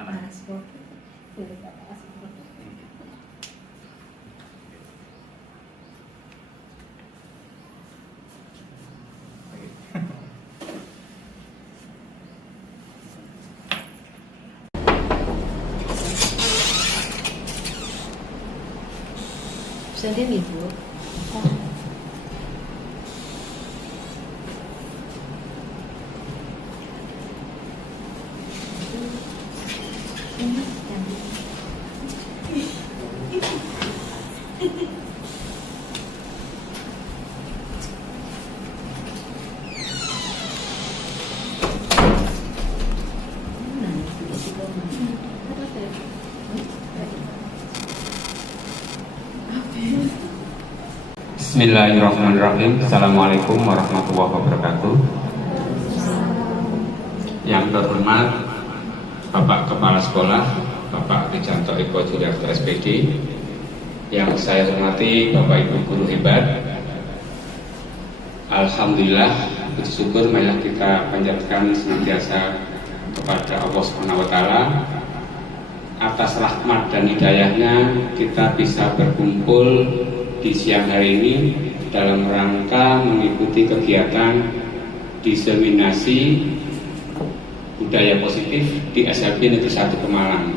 sana. Bisa diam Ibu. Bismillahirrahmanirrahim. Assalamualaikum warahmatullahi wabarakatuh. Yang terhormat Bapak Kepala Sekolah, Bapak Rijanto Eko Juliarto SPD. Yang saya hormati Bapak Ibu guru hebat. Alhamdulillah, puji syukur marilah kita panjatkan senantiasa kepada Allah Subhanahu wa taala. Atas rahmat dan hidayahnya kita bisa berkumpul di siang hari ini dalam rangka mengikuti kegiatan diseminasi budaya positif di SLB Negeri 1 Pemalang.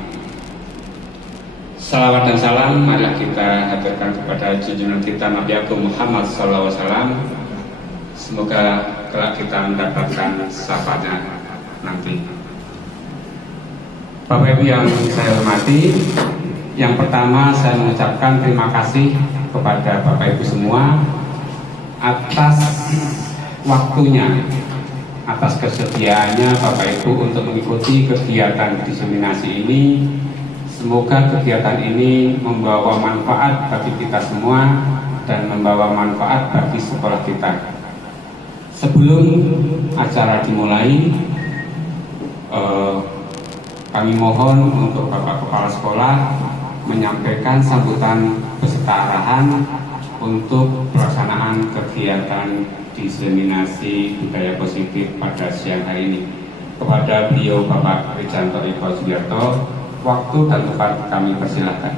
Salawat dan salam marilah kita haturkan kepada junjungan kita Nabi Agung Muhammad SAW. Semoga kelak kita mendapatkan syafaatnya nanti. Bapak Ibu yang saya hormati, yang pertama saya mengucapkan terima kasih kepada Bapak Ibu semua atas waktunya, atas kesediaannya Bapak Ibu untuk mengikuti kegiatan diseminasi ini. Semoga kegiatan ini membawa manfaat bagi kita semua dan membawa manfaat bagi sekolah kita. Sebelum acara dimulai, kami mohon untuk Bapak Kepala Sekolah menyampaikan sambutan beserta arahan untuk pelaksanaan kegiatan diseminasi budaya positif pada siang hari ini. Kepada beliau Bapak Rijanto Eko Juliarto, waktu dan tempat kami persilahkan.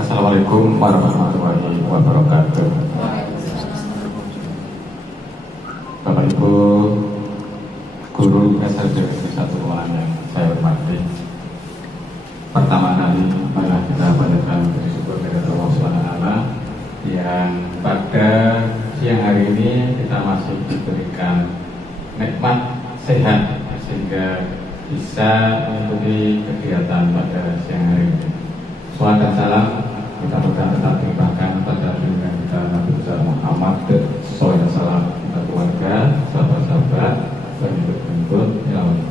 Assalamualaikum warahmatullahi wabarakatuh. Bapak Ibu guru SLB Negeri 1 Pemalang yang saya hormati, pertama kali marilah kita panjatkan puji syukur kepada Allah SWT yang pada siang hari ini kita masih diberikan nikmat sehat sehingga bisa mengikuti kegiatan pada siang hari ini. Salawat dan salam kita tetap limpahkan pada junjungan kita Nabi besar Muhammad SAW, kita keluarga, sahabat-sahabat, pengikut-pengikut yang lain.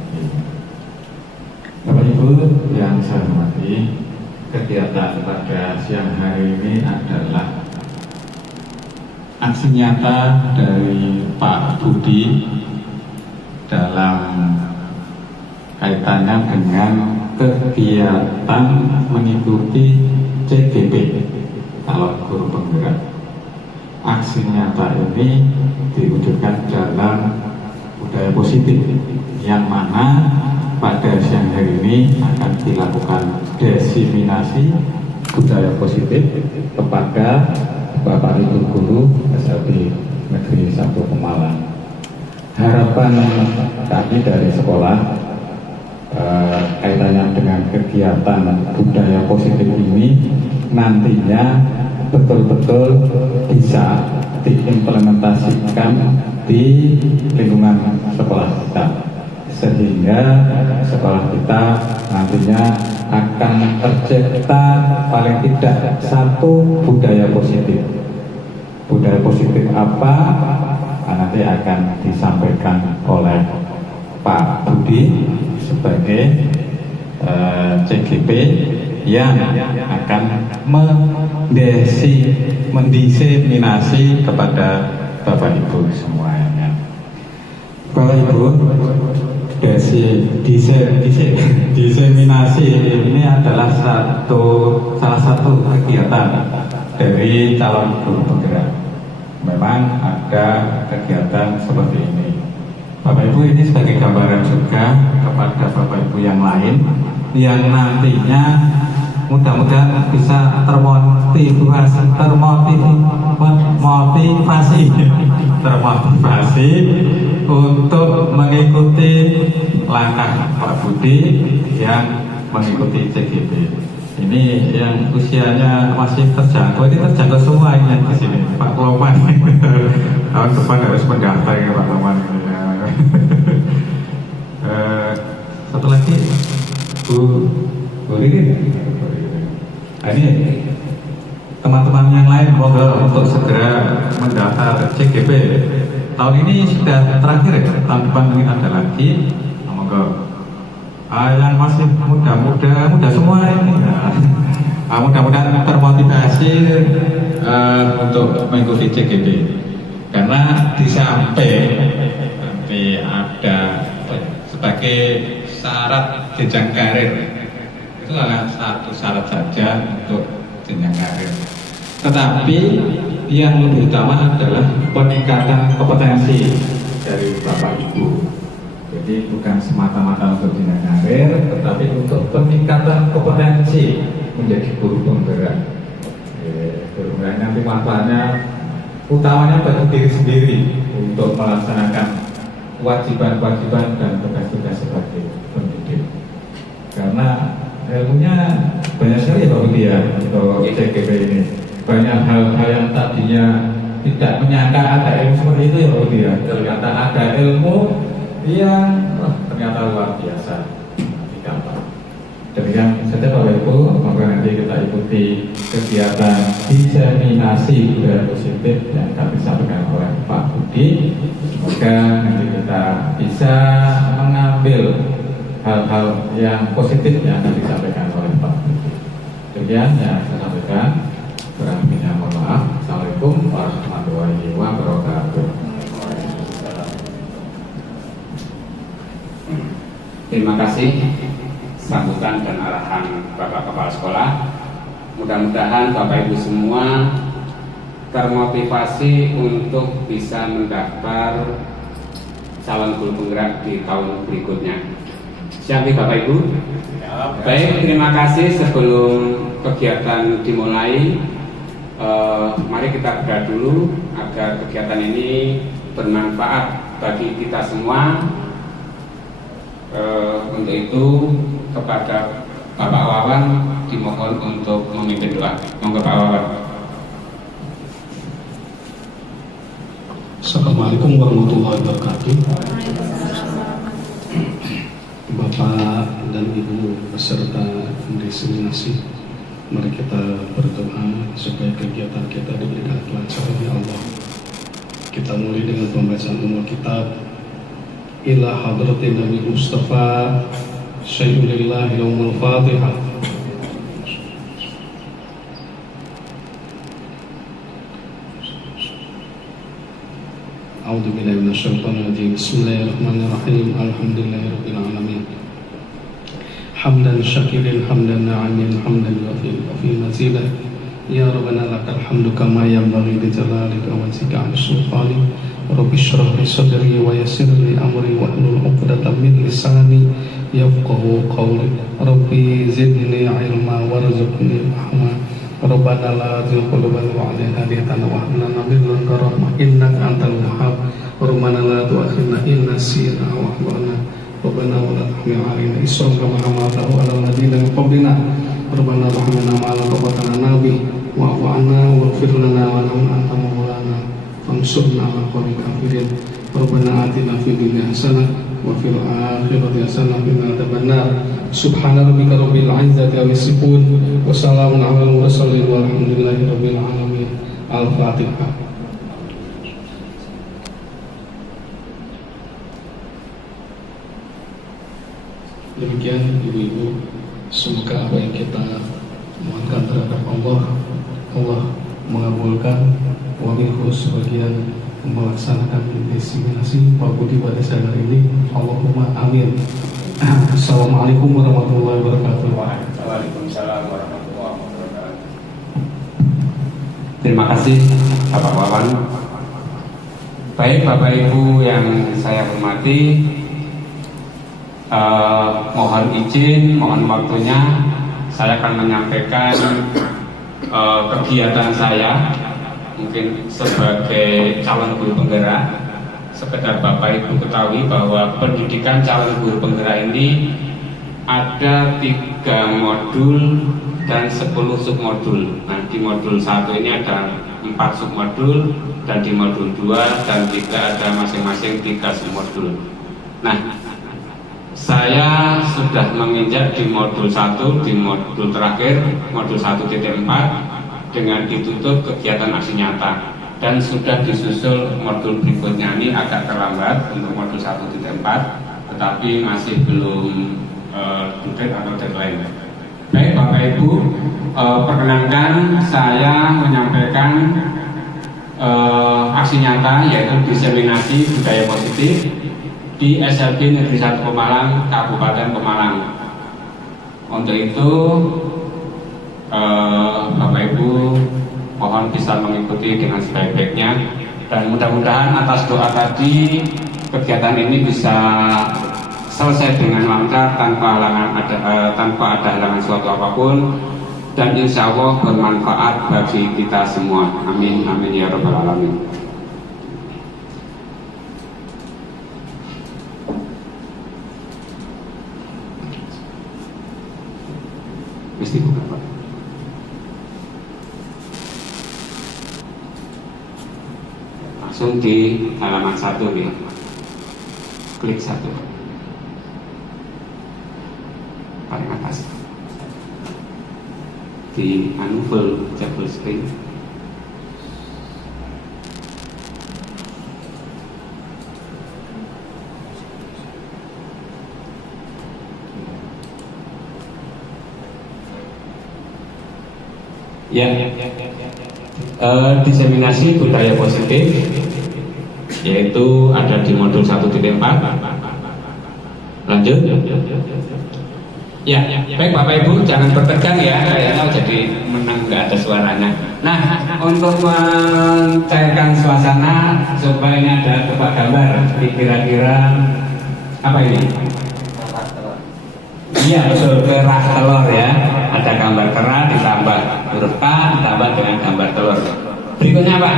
Bapak Ibu yang saya hormati, kegiatan pada siang hari ini adalah aksi nyata dari Pak Budi dalam kaitannya dengan kegiatan mengikuti CGP calon guru penggerak. Aksi nyata ini diwujudkan dalam budaya positif yang mana pada siang hari ini akan dilakukan diseminasi budaya positif kepada Bapak Ibu guru SLB Negeri 1 Pemalang. Harapan kami dari sekolah kaitannya dengan kegiatan budaya positif ini nantinya betul-betul bisa diimplementasikan di lingkungan sekolah kita, sehingga sekolah kita nantinya akan tercipta paling tidak satu budaya positif. Budaya positif apa? Nanti akan disampaikan oleh Pak Budi sebagai CGP yang akan mendiseminasi kepada Bapak Ibu semuanya. Bapak Ibu, diseminasi ini adalah salah satu kegiatan dari calon guru penggerak. memang ada kegiatan seperti ini. Bapak Ibu, ini sebagai gambaran juga kepada Bapak Ibu yang lain yang nantinya mudah-mudahan bisa termotivasi untuk mengikuti langkah Pak Budi yang mengikuti CGP. Ini yang usianya masih terjangkau, ini terjangkau semua ini yang di sini. Pak Loman tahun depan harus mendaftar ya Pak Loman. Satu lagi Bu Ririn. Nah, ini teman-teman yang lain moga untuk segera mendaftar CGP. Tahun ini sudah terakhir ya, tahun depan mungkin ada lagi. Moga yang masih muda semua ini mudah-mudahan termotivasi untuk mengikuti CGP, karena di samping nanti ada sebagai syarat jenjang karir, itu adalah satu syarat saja untuk jenjang karir, tetapi yang lebih utama adalah peningkatan kompetensi dari Bapak Ibu. Jadi bukan semata-mata untuk jenjang karir, tetapi untuk peningkatan kompetensi menjadi guru penggerak. Guru penggerak nanti manfaatnya utamanya bagi diri sendiri untuk melaksanakan kewajiban-kewajiban dan tugas-tugas sebagai pendidik. Karena ilmunya banyak sekali ya Pak Budi ya untuk CGP ini. Banyak hal-hal yang tadinya tidak menyangka ada ilmu seperti itu ya Pak Budi ya. Ternyata ada ilmu yang ternyata luar biasa. Demikian saja Bapak Ibu, maka nanti kita ikuti kegiatan diseminasi budaya positif yang akan disampaikan oleh Pak Budi. Semoga nanti kita bisa mengambil hal-hal yang positif yang akan disampaikan oleh Pak Budi. Demikian yang saya sampaikan. Kurang lebihnya mohon maaf. Assalamualaikum warahmatullahi wabarakatuh. Terima kasih sambutan dan arahan Bapak Kepala Sekolah. Mudah-mudahan Bapak Ibu semua termotivasi untuk bisa mendaftar calon guru penggerak di tahun berikutnya. Siap Bapak Ibu? Baik, terima kasih. Sebelum kegiatan dimulai, mari kita berdoa dulu agar kegiatan ini bermanfaat bagi kita semua. Untuk itu kepada Bapak Wawan dimohon untuk memimpin doa. Monggo Pak Wawan. Assalamualaikum warahmatullahi wabarakatuh. Bapak dan Ibu peserta diseminasi, mari kita berdoa supaya kegiatan kita diberikan kelancaran ya Allah. Kita mulai dengan pembacaan umul kitab ila hadratin Nabi Mustafa Sayyidillah yaumul Fatihah. A'udzu billahi minasyaitonir rajim. Bismillahirrahmanirrahim. Alhamdulillahirabbil alamin. Hamdan syakirin hamdan na'imin hamdan yu'ti mazidah. Ya Rabbana lakal hamdu kama yanbaghi li jalalika wa wajhika 'ala sultani. Rabbi shrah li sadri wa yassir li amri wahlul 'uqdatam min lisani yafqahu qawli. Rabbi zidni 'ilma warzuqni fahma. Rabbana la tuzigh qulubana ba'da idh hadaytana wa hab lana min ladunka rahmah innaka antal wahhab. Rabbana la tu'akhidhna in nasina wa akhtana. Rabbana wa la tahmil 'alaina isran kama hamaltahu 'alal ladzina min qablina. Rabbana rahmana ma'ala taqatana nabi wa'fu 'anna waghfir lana wa anta maulana fansurna 'alal qawmil kafirin. Rabbana atina fid dunya hasanah wa fil akhirati hasanah wa qina adzabannar. Subhana rabbika rabbil izzati amma yasifun wa salamun 'alal mursalin walhamdulillahi rabbil alamin. Al-Fatihah. Demikian ibu-ibu, semoga apa yang kita mohonkan terhadap Allah mengabulkan. Wabillahi sebagian melaksanakan diseminasi Pak Budi pada siang hari ini. Allahumma amin. Assalamualaikum warahmatullahi wabarakatuh. Waalaikumsalam warahmatullahi wabarakatuh. Terima kasih Bapak Wawan. Baik Bapak Ibu yang saya hormati, mohon izin, mohon waktunya saya akan menyampaikan kegiatan saya mungkin sebagai calon guru penggerak. Sekedar Bapak Ibu ketahui bahwa pendidikan calon guru penggerak ini ada 3 modul dan 10 submodul. Nah, di modul 1 ini ada 4 submodul, dan di modul 2 dan 3 ada masing-masing 3 submodul. Nah, saya sudah menginjak di modul 1, di modul terakhir, modul 1.4 dengan ditutup kegiatan aksi nyata, dan sudah disusul modul berikutnya. Ini agak terlambat untuk modul 1.4, tetapi masih belum due date atau deadline. Baik Bapak Ibu, perkenankan saya menyampaikan aksi nyata, yaitu diseminasi budaya positif di SLB Negeri 1 Pemalang, Kabupaten Pemalang. Untuk itu Bapak Ibu mohon bisa mengikuti dengan sebaik-baiknya, dan mudah-mudahan atas doa tadi kegiatan ini bisa selesai dengan lancar tanpa ada halangan suatu apapun, dan insya Allah bermanfaat bagi kita semua. Amin, amin ya rabbal alamin. Mesti buka Pak. Langsung di halaman 1 nih, klik 1 paling atas di full screen. Ya, diseminasi budaya positif, yaitu ada di modul 1.4. Lanjut. Ya, baik Bapak Ibu, jangan bertegang ya, kayaknya jadi menang nggak ada suaranya. Nah, untuk mencairkan suasana, coba ini ada tebak gambar, kira-kira apa ini? Iya betul, kerak telur ya. Ada gambar kerak ditambah huruf K ditambah dengan gambar telur. Berikutnya apa?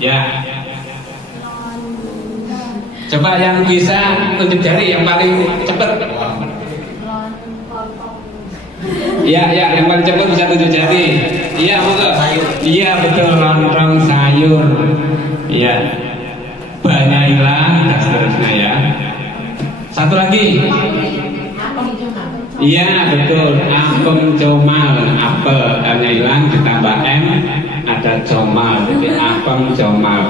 Ya. Coba yang bisa tunjuk jari yang paling cepat. Iya, yang paling cepat bisa tunjuk jari. Iya, betul. Iya, betul, lontong sayur. Iya. Banyak hilang dan seterusnya ya. Satu lagi. Iya, betul. Apem comal, apel hanya hilang ditambah M ada comal. Jadi apem comal.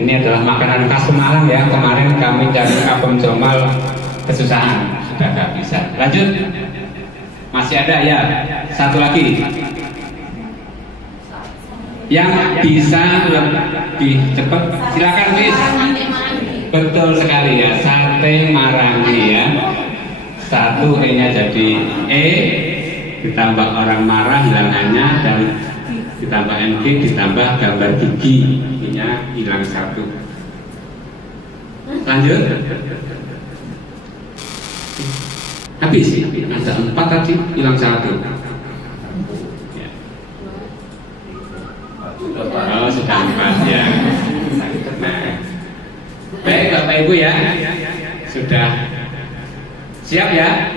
Ini adalah makanan khas Pemalang ya. Kemarin kami cari apem comal kesusahan, sudah gak bisa. Lanjut. Masih ada ya, satu lagi yang bisa lebih cepat, silakan bis. Betul sekali ya, sate marangi ya. Satu E-nya jadi E, ditambah orang marah hilangannya, dan ditambah NG ditambah gambar gigi, giginya hilang 1. Lanjut. Habis, ada 4 tadi, hilang 1. Oh, sudah 4 ya. Nah, baik Bapak Ibu ya, sudah siap ya.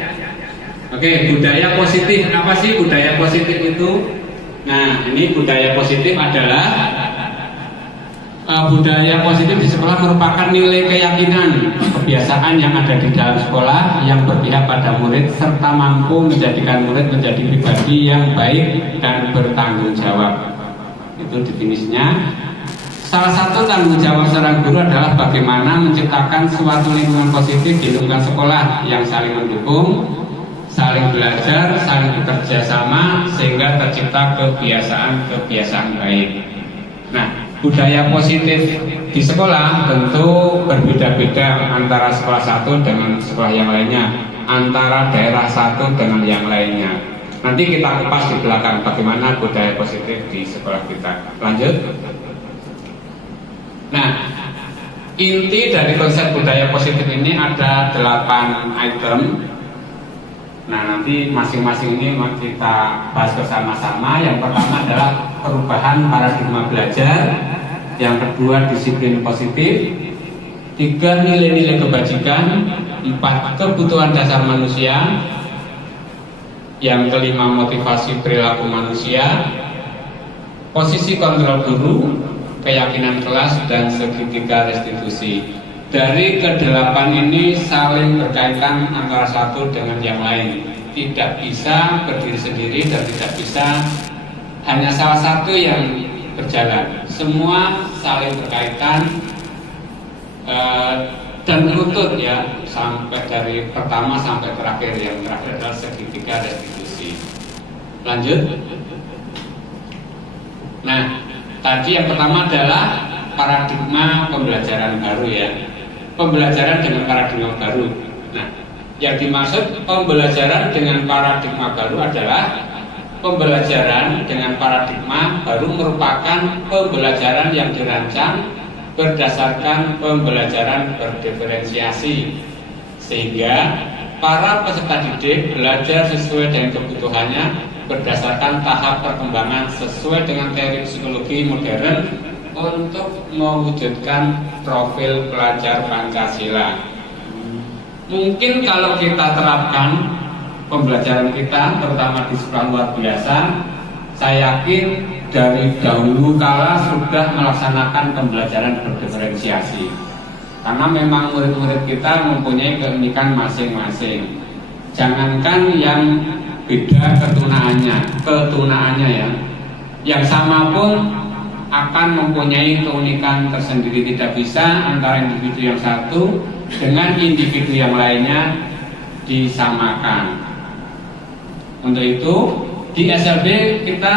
Oke, budaya positif. Apa sih budaya positif itu? Nah, ini budaya positif adalah budaya positif di sekolah merupakan nilai keyakinan, kebiasaan yang ada di dalam sekolah yang berpihak pada murid serta mampu menjadikan murid menjadi pribadi yang baik dan bertanggung jawab. Itu definisinya. Salah satu tanggung jawab seorang guru adalah bagaimana menciptakan suatu lingkungan positif di lingkungan sekolah yang saling mendukung, saling belajar, saling bekerja sama sehingga tercipta kebiasaan-kebiasaan baik. Nah, budaya positif di sekolah tentu berbeda-beda antara sekolah satu dengan sekolah yang lainnya, antara daerah satu dengan yang lainnya. Nanti kita kupas di belakang bagaimana budaya positif di sekolah kita. Lanjut. Nah, inti dari konsep budaya positif ini ada 8 item. Nah, nanti masing-masing ini mau kita bahas bersama-sama. Yang pertama adalah perubahan paradigma belajar. Yang kedua, disiplin positif. 3, nilai-nilai kebajikan. 4, kebutuhan dasar manusia. Yang kelima, motivasi perilaku manusia. Posisi kontrol guru, keyakinan kelas, dan segitiga restitusi. Dari ke-8 ini saling berkaitan antara satu dengan yang lain. Tidak bisa berdiri sendiri dan tidak bisa hanya salah satu yang berjalan. Semua saling berkaitan dan beruntut ya, sampai dari pertama sampai terakhir. Yang terakhir adalah segitiga restitusi. Lanjut. Nah, tadi yang pertama adalah paradigma pembelajaran baru ya. Pembelajaran dengan paradigma baru. Nah, yang dimaksud pembelajaran dengan paradigma baru adalah pembelajaran dengan paradigma baru merupakan pembelajaran yang dirancang berdasarkan pembelajaran berdiferensiasi, sehingga para peserta didik belajar sesuai dengan kebutuhannya berdasarkan tahap perkembangan sesuai dengan teori psikologi modern untuk mewujudkan profil pelajar Pancasila. Mungkin kalau kita terapkan pembelajaran kita, terutama di sekolah luar biasa, saya yakin dari dahulu kala sudah melaksanakan pembelajaran berdiferensiasi. Karena memang murid-murid kita mempunyai keunikan masing-masing. Jangankan yang beda ketunaannya ya, yang sama pun akan mempunyai keunikan tersendiri. Tidak bisa antara individu yang satu dengan individu yang lainnya disamakan. Untuk itu di SLB kita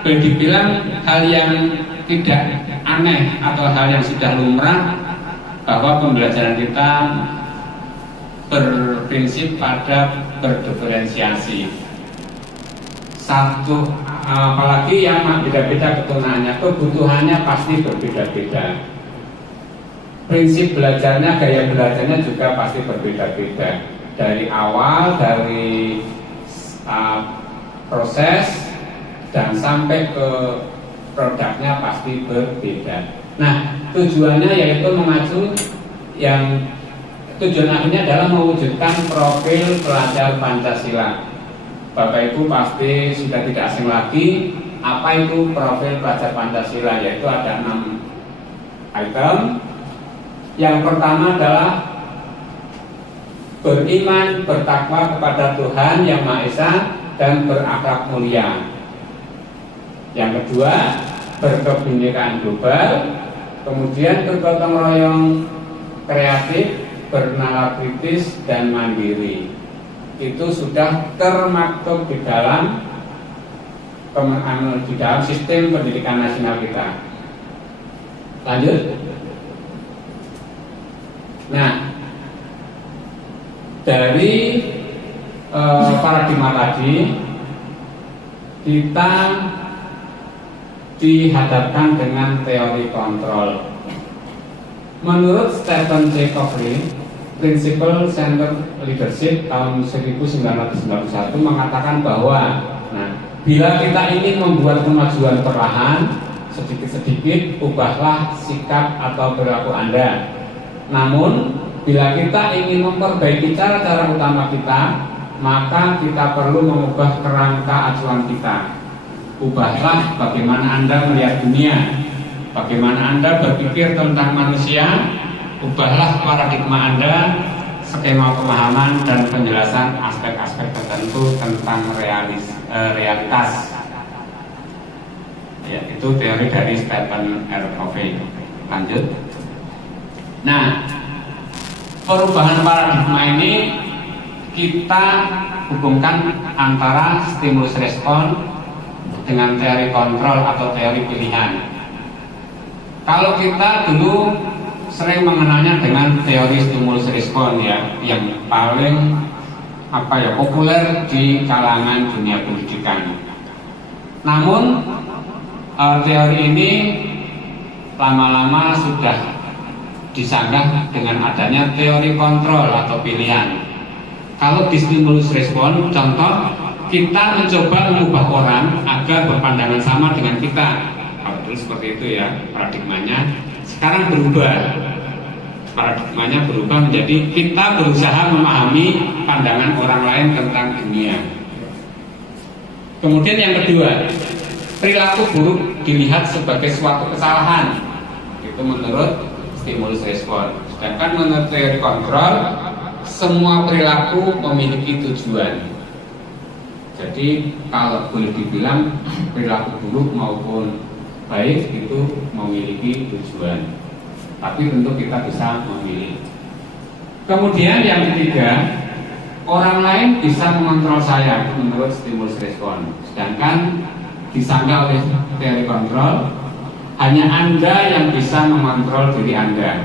boleh dibilang hal yang tidak aneh atau hal yang sudah lumrah bahwa pembelajaran kita berprinsip pada berdiferensiasi. Satu, apalagi yang beda-beda ketunaannya, kebutuhannya pasti berbeda-beda. Prinsip belajarnya, gaya belajarnya juga pasti berbeda-beda. Dari awal, dari proses dan sampai ke produknya pasti berbeda. Nah, tujuannya yaitu mengacu yang tujuan akhirnya adalah mewujudkan profil pelajar Pancasila. Bapak Ibu pasti sudah tidak asing lagi apa itu profil pelajar Pancasila, yaitu ada 6 item. Yang pertama adalah beriman, bertakwa kepada Tuhan Yang Maha Esa dan berakhlak mulia. Yang kedua, berkebinekaan global. Kemudian bergotong royong kreatif, bernalar kritis dan mandiri. Itu sudah termaktub di dalam sistem pendidikan nasional kita. Lanjut. Nah, dari paradigma tadi kita dihadapkan dengan teori kontrol. Menurut Stephen J. Covey, Principle Center Leadership tahun 1991 mengatakan bahwa bila kita ingin membuat kemajuan perlahan, sedikit-sedikit ubahlah sikap atau perilaku Anda. Namun, bila kita ingin memperbaiki cara-cara utama kita, maka kita perlu mengubah kerangka acuan kita. Ubahlah bagaimana Anda melihat dunia, bagaimana Anda berpikir tentang manusia. Ubahlah paradigma Anda, skema pemahaman dan penjelasan aspek-aspek tertentu tentang realitas. Ya, itu teori dari Stephen R. Covey. Lanjut. Nah, perubahan paradigma ini kita hubungkan antara stimulus respon dengan teori kontrol atau teori pilihan. Kalau kita dulu sering mengenalnya dengan teori stimulus respon ya, yang paling populer di kalangan dunia pendidikan. Namun teori ini lama-lama sudah disanggah dengan adanya teori kontrol atau pilihan. Kalau di stimulus respon, contoh kita mencoba mengubah orang agar berpandangan sama dengan kita. Kalau dulu seperti itu ya paradigmanya. Sekarang berubah, paradigmanya berubah menjadi kita berusaha memahami pandangan orang lain tentang dunia. Kemudian yang kedua, perilaku buruk dilihat sebagai suatu kesalahan. Itu menurut stimulus respon. Sedangkan menurut teori kontrol, semua perilaku memiliki tujuan. Jadi kalau boleh dibilang perilaku buruk maupun baik itu memiliki tujuan. Tapi tentu kita bisa memilih. Kemudian yang ketiga, orang lain bisa mengontrol saya menurut stimulus respon. Sedangkan disanggah oleh teori kontrol, hanya Anda yang bisa mengontrol diri Anda.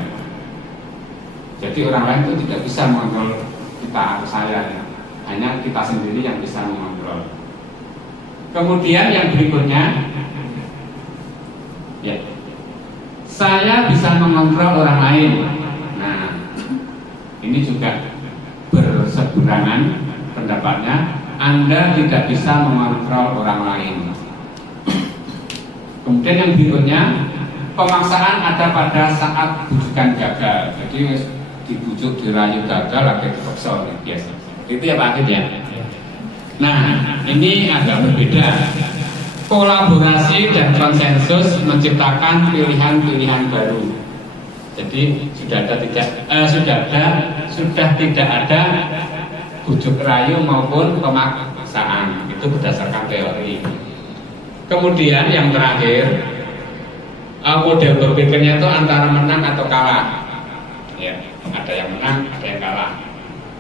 Jadi orang lain itu tidak bisa mengontrol kita atau saya ya. Hanya kita sendiri yang bisa mengontrol. Kemudian yang berikutnya, ya, saya bisa mengontrol orang lain. Nah, ini juga berseberangan pendapatnya. Anda tidak bisa mengontrol orang lain. Kemudian yang berikutnya, pemaksaan ada pada saat bujukan gagal. Jadi dibujuk, dirayu gagal, agak dipaksa biasa. Itu ya Pak Akid ya. Nah, ini agak berbeda. Kolaborasi dan konsensus menciptakan pilihan-pilihan baru. Jadi sudah tidak ada bujuk rayu maupun pemaksaan. Itu berdasarkan teori. Kemudian yang terakhir, model berpikirnya itu antara menang atau kalah. Ya, ada yang menang, ada yang kalah.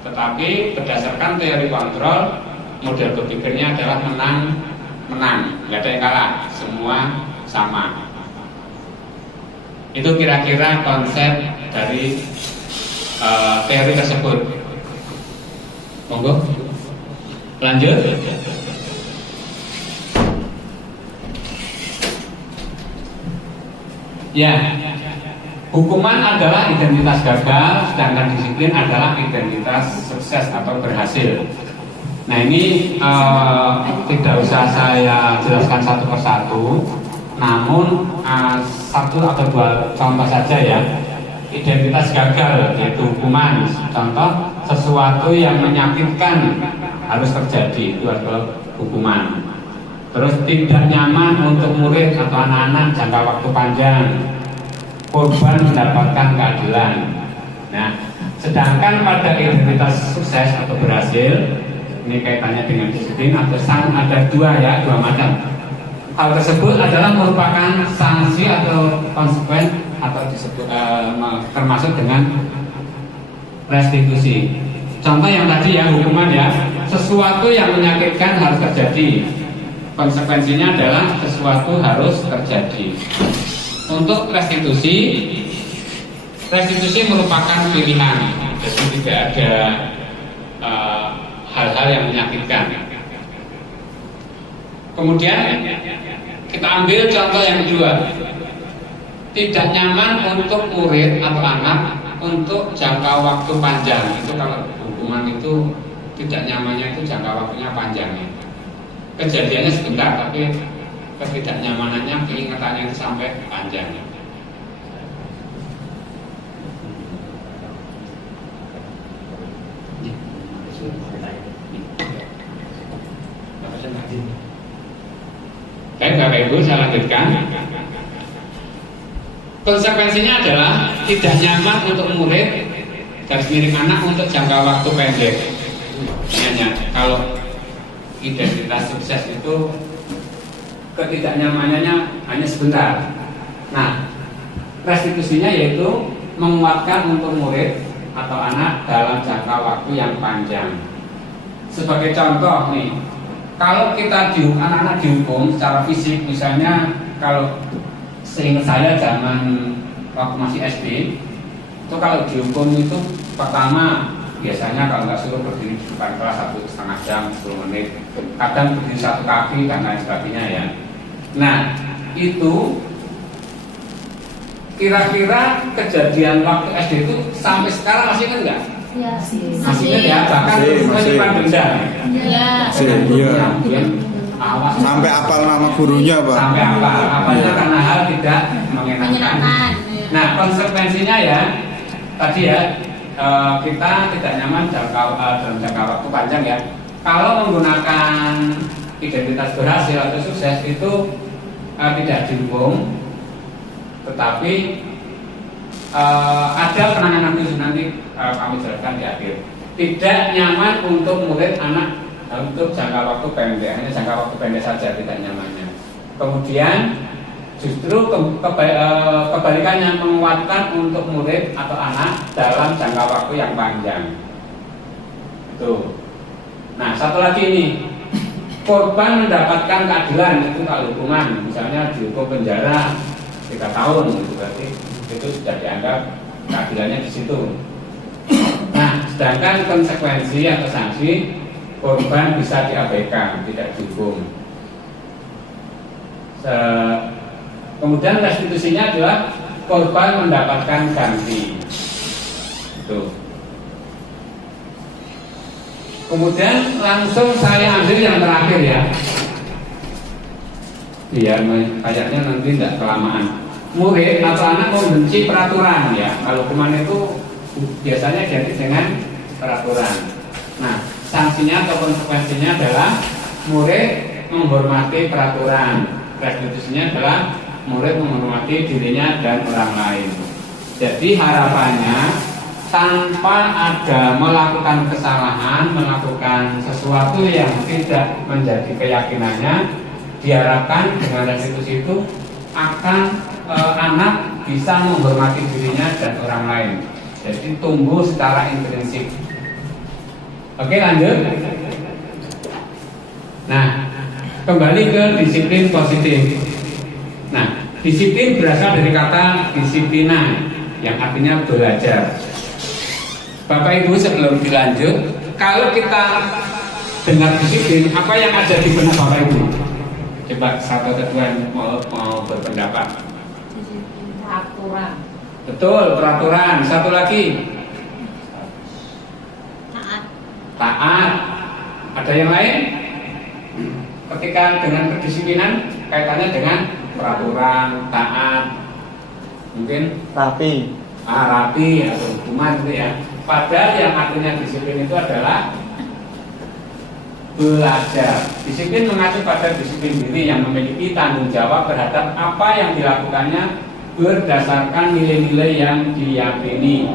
Tetapi berdasarkan teori kontrol, model berpikirnya adalah menang, nggak ada yang kalah, semua sama. Itu kira-kira konsep dari teori tersebut. Monggo, lanjut. Ya, hukuman adalah identitas gagal, sedangkan disiplin adalah identitas sukses atau berhasil. Nah ini tidak usah saya jelaskan satu persatu, namun satu atau dua contoh saja ya. Identitas gagal yaitu hukuman, contoh sesuatu yang menyakitkan harus terjadi, itu adalah hukuman. Terus tidak nyaman untuk murid atau anak-anak jangka waktu panjang, korban mendapatkan keadilan. Nah, sedangkan pada identitas sukses atau berhasil, ini kaitannya dengan disiplin atau ada dua macam. Hal tersebut adalah merupakan sanksi atau konsekuen atau disebut termasuk dengan restitusi. Contoh yang tadi ya, hukuman ya, sesuatu yang menyakitkan harus terjadi. Konsekuensinya adalah sesuatu harus terjadi. Untuk restitusi merupakan pilihan. Jadi tidak ada hal-hal yang menyakitkan. Kemudian kita ambil contoh yang kedua. Tidak nyaman untuk murid atau anak untuk jangka waktu panjang. Itu kalau hukuman itu tidak nyamannya itu jangka waktunya panjang ya. Kejadiannya sebentar tapi ketidaknyamanannya, keingetannya itu sampai panjang. Baik Bapak Ibu, saya lanjutkan. Konsekuensinya adalah tidak nyaman untuk murid garis miring anak untuk jangka waktu pendek. Hanya kalau identitas sukses itu ketidaknyamanannya hanya sebentar. Nah, restitusinya yaitu menguatkan untuk murid atau anak dalam jangka waktu yang panjang. Sebagai contoh nih, kalau kita anak-anak dihukum secara fisik, misalnya kalau seingat saya zaman waktu masih SD, itu kalau dihukum itu pertama biasanya kalau nggak suruh berdiri di depan kelas 1,5 jam, 10 menit, kadang berdiri 1 kaki dan lain sebagainya ya. Nah itu kira-kira kejadian waktu SD itu sampai sekarang masih ingat nggak? Ya, Masih ingat ya, bahkan menyimpan denda. Ya. Iya. Awas. Sampai apal nama gurunya, Pak. Sampai apalnya karena hal tidak menyenangkan. Menyenangkan. Nah, konsekuensinya ya tadi ya kita tidak nyaman dalam jangka waktu panjang ya. Kalau menggunakan identitas berhasil atau sukses itu tidak dihukum, tetapi ada penanganan khusus nanti kami jelaskan di akhir. Tidak nyaman untuk murid anak untuk jangka waktu pendek, hanya jangka waktu pendek saja tidak nyamannya. Kemudian justru kebalikannya menguatkan untuk murid atau anak dalam jangka waktu yang panjang. Itu. Nah, satu lagi ini, korban mendapatkan keadilan itu kalau hukuman, misalnya dihukum penjara 3 tahun, itu berarti itu sudah dianggap keadilannya di situ. Nah, sedangkan konsekuensi atau sanksi korban bisa diabaikan, tidak dihukum. Kemudian restitusinya adalah korban mendapatkan ganti. Itu. Kemudian langsung saya ambil yang terakhir ya, biar kayaknya nanti tidak kelamaan. Murid atau anak membenci peraturan ya. Kalau hukuman itu biasanya ganti dengan peraturan. Nah, sanksinya atau konsekuensinya adalah murid menghormati peraturan. Restitusinya adalah murid menghormati dirinya dan orang lain. Jadi harapannya tanpa ada melakukan kesalahan, melakukan sesuatu yang tidak menjadi keyakinannya, diharapkan dengan restitusi itu akan anak bisa menghormati dirinya dan orang lain. Jadi tumbuh secara intrinsik. Oke, lanjut. Nah, kembali ke disiplin positif. Nah, disiplin berasal dari kata disiplina yang artinya belajar. Bapak Ibu, sebelum dilanjut, kalau kita dengar disiplin, apa yang ada di benak Bapak Ibu? Coba satu atau dua yang mau berpendapat. Peraturan. Betul, peraturan. Satu lagi. Taat. Ada yang lain? Ketika dengan kedisiplinan kaitannya dengan peraturan, taat, mungkin Rapi. rapi atau hukuman gitu ya. Padahal yang artinya disiplin itu adalah belajar. Disiplin mengacu pada disiplin diri yang memiliki tanggung jawab terhadap apa yang dilakukannya berdasarkan nilai-nilai yang diyakini.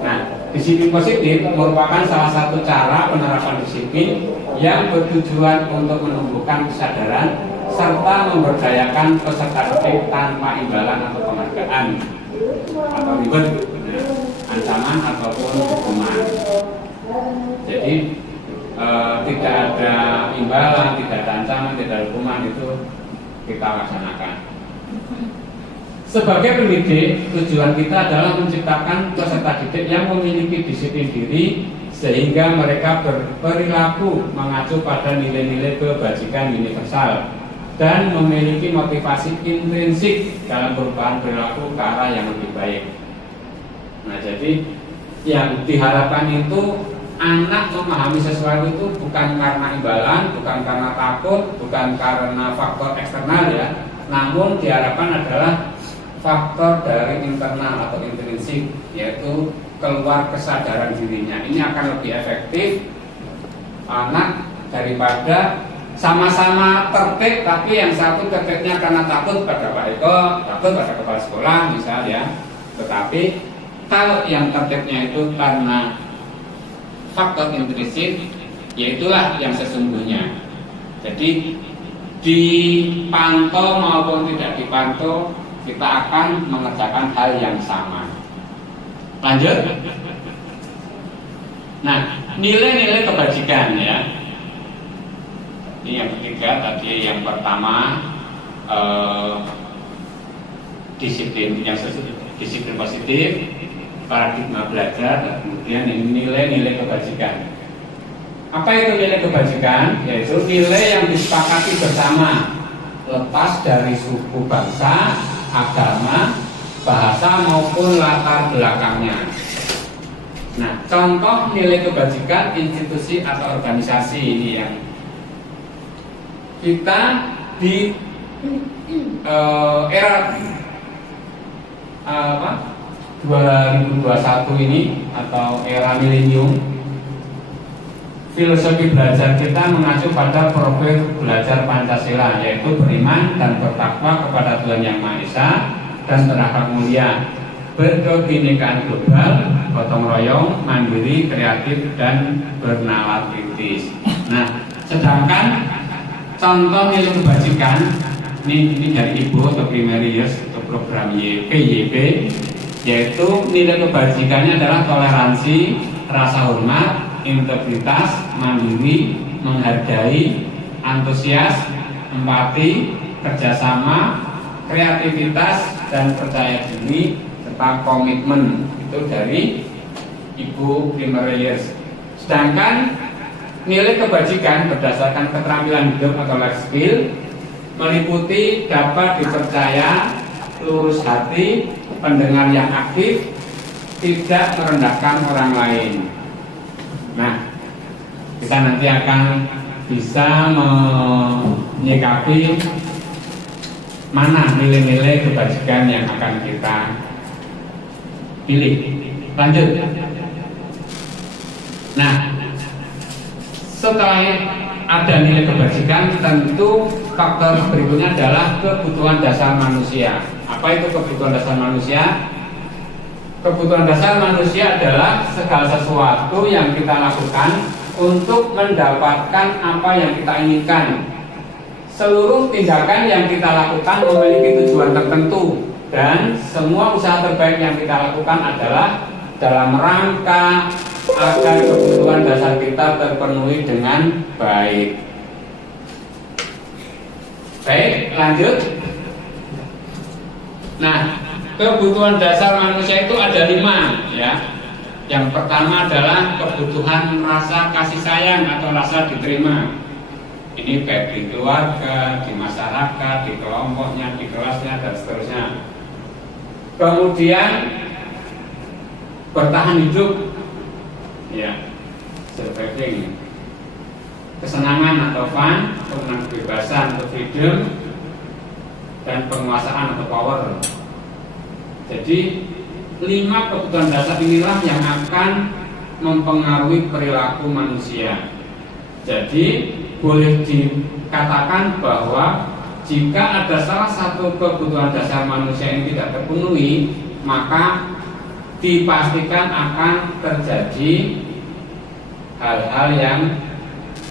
Nah, disiplin positif merupakan salah satu cara penerapan disiplin yang bertujuan untuk menumbuhkan kesadaran serta memberdayakan peserta didik tanpa imbalan atau penghargaan atau reward, ancaman ataupun hukuman. Jadi tidak ada imbalan, tidak ada ancaman, tidak ada hukuman, itu kita laksanakan. Sebagai pendidik, tujuan kita adalah menciptakan peserta didik yang memiliki disiplin diri sehingga mereka berperilaku mengacu pada nilai-nilai kebajikan universal dan memiliki motivasi intrinsik dalam perubahan perilaku ke arah yang lebih baik. Nah, jadi yang diharapkan itu anak memahami sesuatu itu bukan karena imbalan, bukan karena takut, bukan karena faktor eksternal ya, namun diharapkan adalah faktor dari internal atau intrinsik, yaitu keluar kesadaran dirinya. Ini akan lebih efektif anak daripada sama-sama tertib tapi yang satu tertibnya karena takut pada Pak Eko, takut pada kepala sekolah misalnya. Tetapi kalau yang tertibnya itu karena faktor intrinsik, yaitulah yang sesungguhnya. Jadi dipantau maupun tidak dipantau, kita akan mengerjakan hal yang sama. Lanjut. Nah, nilai-nilai kebajikan ya. Ini yang ketiga, tadi yang pertama disiplin positif, paradigma belajar, kemudian nilai-nilai kebajikan. Apa itu nilai kebajikan? Yaitu nilai yang disepakati bersama, lepas dari suku, bangsa, agama, bahasa maupun latar belakangnya. Nah, contoh nilai kebajikan institusi atau organisasi ini yang kita di era 2021 ini atau era milenium, filosofi belajar kita mengacu pada profil belajar Pancasila, yaitu beriman dan bertakwa kepada Tuhan Yang Maha Esa dan berakhlak mulia, berkebinekaan global, gotong royong, mandiri, kreatif, dan bernalar kritis. Nah, sedangkan contoh nilai kebajikan ini dari Ibu atau Primary Years atau program PYP, yaitu nilai kebajikannya adalah toleransi, rasa hormat, integritas, mandiri, menghargai, antusias, empati, kerjasama, kreativitas, dan percaya diri, serta komitmen. Itu dari Ibu Primary Years. Sedangkan nilai kebajikan berdasarkan keterampilan hidup atau life skill meliputi dapat dipercaya, lurus hati, pendengar yang aktif, tidak merendahkan orang lain. Nah, kita nanti akan bisa menyikapi mana nilai-nilai kebajikan yang akan kita pilih. Lanjut. Nah, setelah ada nilai kebajikan, tentu faktor berikutnya adalah kebutuhan dasar manusia. Apa itu kebutuhan dasar manusia? Kebutuhan dasar manusia adalah segala sesuatu yang kita lakukan untuk mendapatkan apa yang kita inginkan. Seluruh tindakan yang kita lakukan memiliki tujuan tertentu, dan semua usaha terbaik yang kita lakukan adalah dalam rangka agar kebutuhan dasar kita terpenuhi dengan baik. Baik, lanjut. Nah, kebutuhan dasar manusia itu ada 5, ya. Yang pertama adalah kebutuhan rasa kasih sayang atau rasa diterima. Ini baik di keluarga, di masyarakat, di kelompoknya, di kelasnya, dan seterusnya. Kemudian bertahan hidup, ya, surviving, kesenangan atau fun, kemudian kebebasan atau freedom, dan penguasaan atau power. Jadi 5 kebutuhan dasar inilah yang akan mempengaruhi perilaku manusia. Jadi boleh dikatakan bahwa jika ada salah satu kebutuhan dasar manusia yang tidak terpenuhi, maka dipastikan akan terjadi hal-hal yang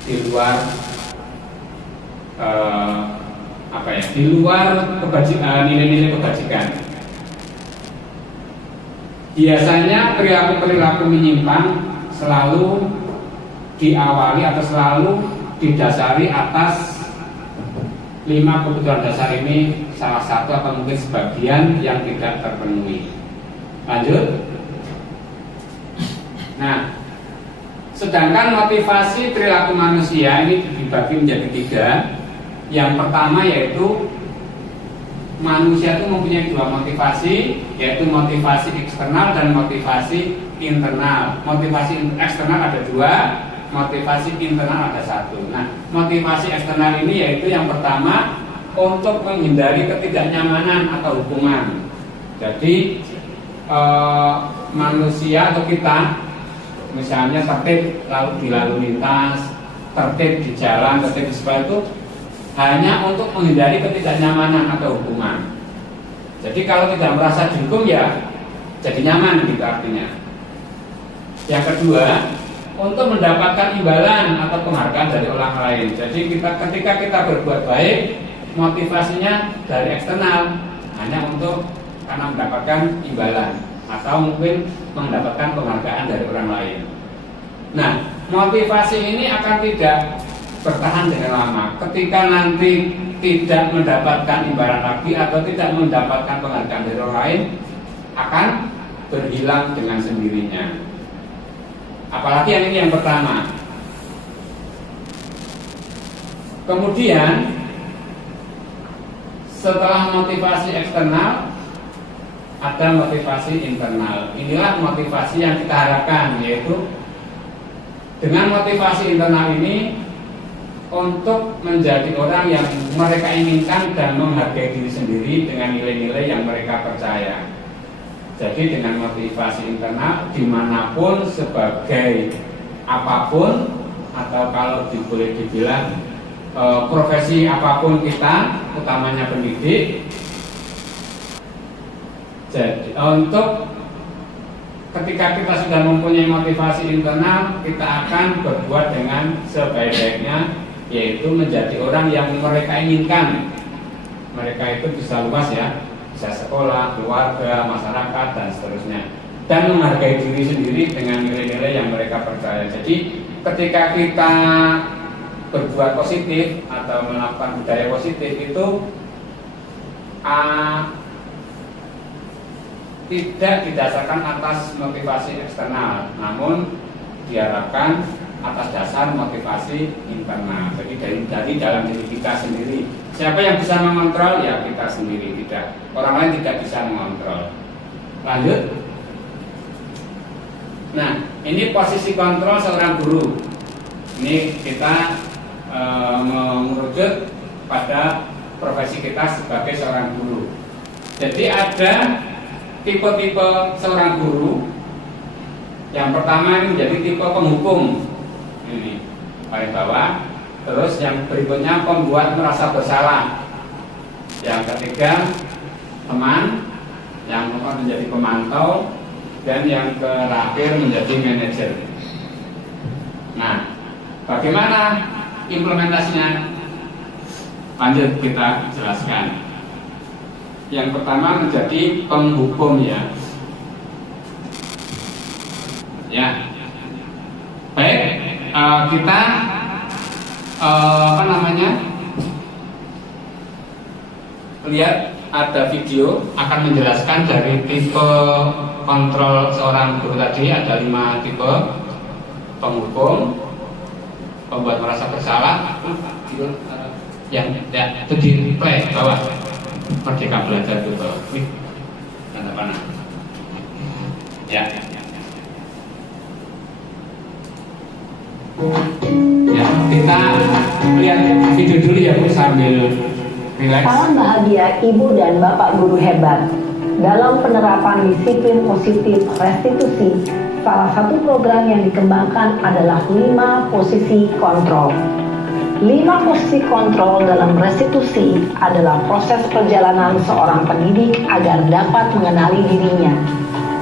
di luar di luar nilai-nilai kebajikan. Biasanya perilaku menyimpang selalu diawali atau selalu didasari atas 5 kebutuhan dasar ini, salah satu atau mungkin sebagian yang tidak terpenuhi. Lanjut. Nah, sedangkan motivasi perilaku manusia ini dibagi menjadi 3. Yang pertama yaitu manusia itu mempunyai 2 motivasi, yaitu motivasi eksternal dan motivasi internal. Motivasi eksternal ada 2, motivasi internal ada 1. Nah, motivasi eksternal ini yaitu yang pertama untuk menghindari ketidaknyamanan atau hukuman. Jadi manusia atau kita misalnya tertib di lalu lintas, tertib di jalan, tertib di sekolah itu hanya untuk menghindari ketidaknyamanan atau hukuman. Jadi kalau tidak merasa dihukum ya jadi nyaman gitu artinya. Yang kedua, untuk mendapatkan imbalan atau penghargaan dari orang lain. Jadi ketika kita berbuat baik, motivasinya dari eksternal hanya untuk karena mendapatkan imbalan atau mungkin mendapatkan penghargaan dari orang lain. Nah, motivasi ini akan tidak bertahan dengan lama. Ketika nanti tidak mendapatkan imbalan lagi atau tidak mendapatkan penghargaan dari orang lain, akan berhilang dengan sendirinya. Apalagi yang ini yang pertama. Kemudian setelah motivasi eksternal ada motivasi internal. Inilah motivasi yang kita harapkan, yaitu dengan motivasi internal ini untuk menjadi orang yang mereka inginkan dan menghargai diri sendiri dengan nilai-nilai yang mereka percaya. Jadi dengan motivasi internal, dimanapun, sebagai apapun, atau kalau boleh dibilang profesi apapun kita, utamanya pendidik. Jadi untuk ketika kita sudah mempunyai motivasi internal, kita akan berbuat dengan sebaik-baiknya, yaitu menjadi orang yang mereka inginkan. Mereka itu bisa luas ya, bisa sekolah, keluarga, masyarakat, dan seterusnya. Dan menghargai diri sendiri dengan nilai-nilai yang mereka percaya. Jadi ketika kita berbuat positif atau melakukan budaya positif itu tidak didasarkan atas motivasi eksternal, namun diharapkan atas dasar motivasi internal. Jadi dari dalam diri kita sendiri. Siapa yang bisa mengontrol? Ya kita sendiri, tidak. Orang lain tidak bisa mengontrol. Lanjut. Nah, ini posisi kontrol seorang guru. Ini kita mengerucut pada profesi kita sebagai seorang guru. Jadi ada tipe-tipe seorang guru. Yang pertama ini menjadi tipe penghukum. Ini paling bawah. Terus yang berikutnya pembuat merasa bersalah. Yang ketiga teman. Yang keempat menjadi pemantau. Dan yang terakhir menjadi manajer. Nah, bagaimana implementasinya? Lanjut kita jelaskan. Yang pertama menjadi penghukum ya. Ya. Baik, kita lihat ada video akan menjelaskan dari tipe kontrol seorang guru tadi. Ada 5 tipe: penghukum, pembuat merasa bersalah, itu di play bawah, Merdeka Belajar itu bawah, tanda panah. Ya, kita lihat video dulu ya Bu, sambil relax. Salam bahagia Ibu dan Bapak guru hebat. Dalam penerapan disiplin positif restitusi, salah satu program yang dikembangkan adalah 5 posisi kontrol. 5 posisi kontrol dalam restitusi adalah proses perjalanan seorang pendidik agar dapat mengenali dirinya.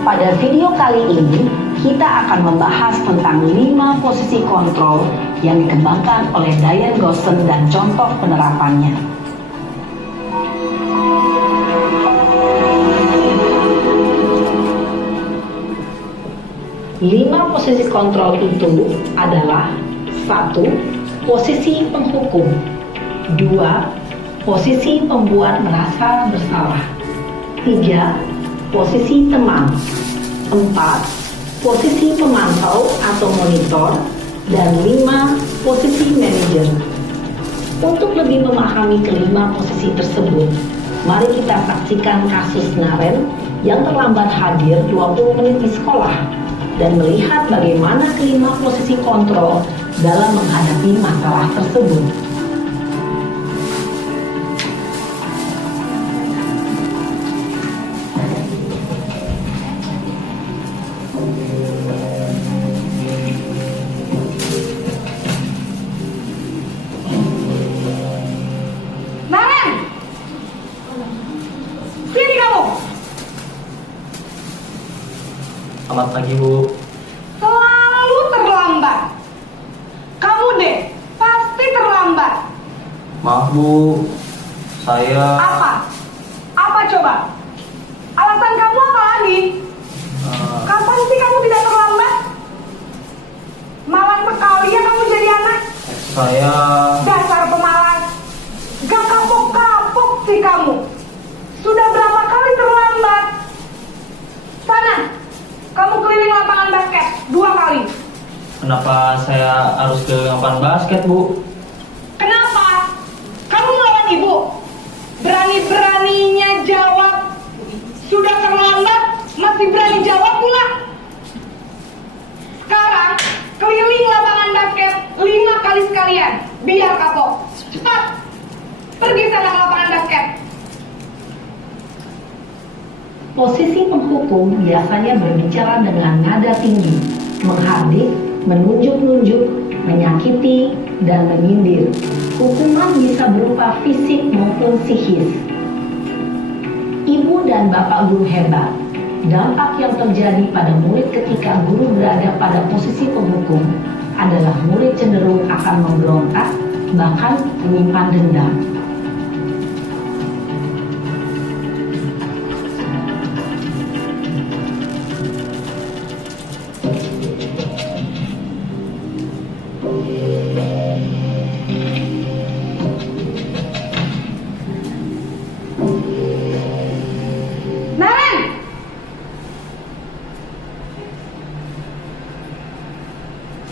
Pada video kali ini, kita akan membahas tentang 5 posisi kontrol yang dikembangkan oleh Diane Gosson dan contoh penerapannya. 5 posisi kontrol itu adalah: 1. Posisi penghukum. 2. Posisi pembuat merasa bersalah. 3. Posisi teman. 4. Posisi pemantau atau monitor. Dan 5. Posisi manajer. Untuk lebih memahami kelima posisi tersebut, mari kita saksikan kasus Naren yang terlambat hadir 20 menit di sekolah dan melihat bagaimana kelima posisi kontrol dalam menghadapi masalah tersebut. Naren! Sini kamu! Selamat pagi Bu. Selalu terlambat. Kamu deh, pasti terlambat. Maaf Bu, saya Apa? Apa coba? Alasan kamu apa lagi? Kapan sih kamu tidak terlambat? Malas sekali ya kamu jadi anak. saya Dasar pemalas. Gak kapok-kapok sih kamu. Sudah berapa kali terlambat? Sana, kamu keliling lapangan basket 2 kali. kenapa saya harus ke lapangan basket Bu? Kenapa? Kamu melawan ibu? Berani-beraninya jawab. Sudah terlalu kali sekalian, biar kapok. Cepat, pergi sana ke lapangan basket. Posisi penghukum biasanya berbicara dengan nada tinggi, menghardik, menunjuk-nunjuk, menyakiti, dan menyindir. Hukuman bisa berupa fisik maupun psikis. Ibu dan bapak guru hebat. Dampak yang terjadi pada murid ketika guru berada pada posisi penghukum adalah murid cenderung akan memberontak, bahkan menyimpan dendam. Naren,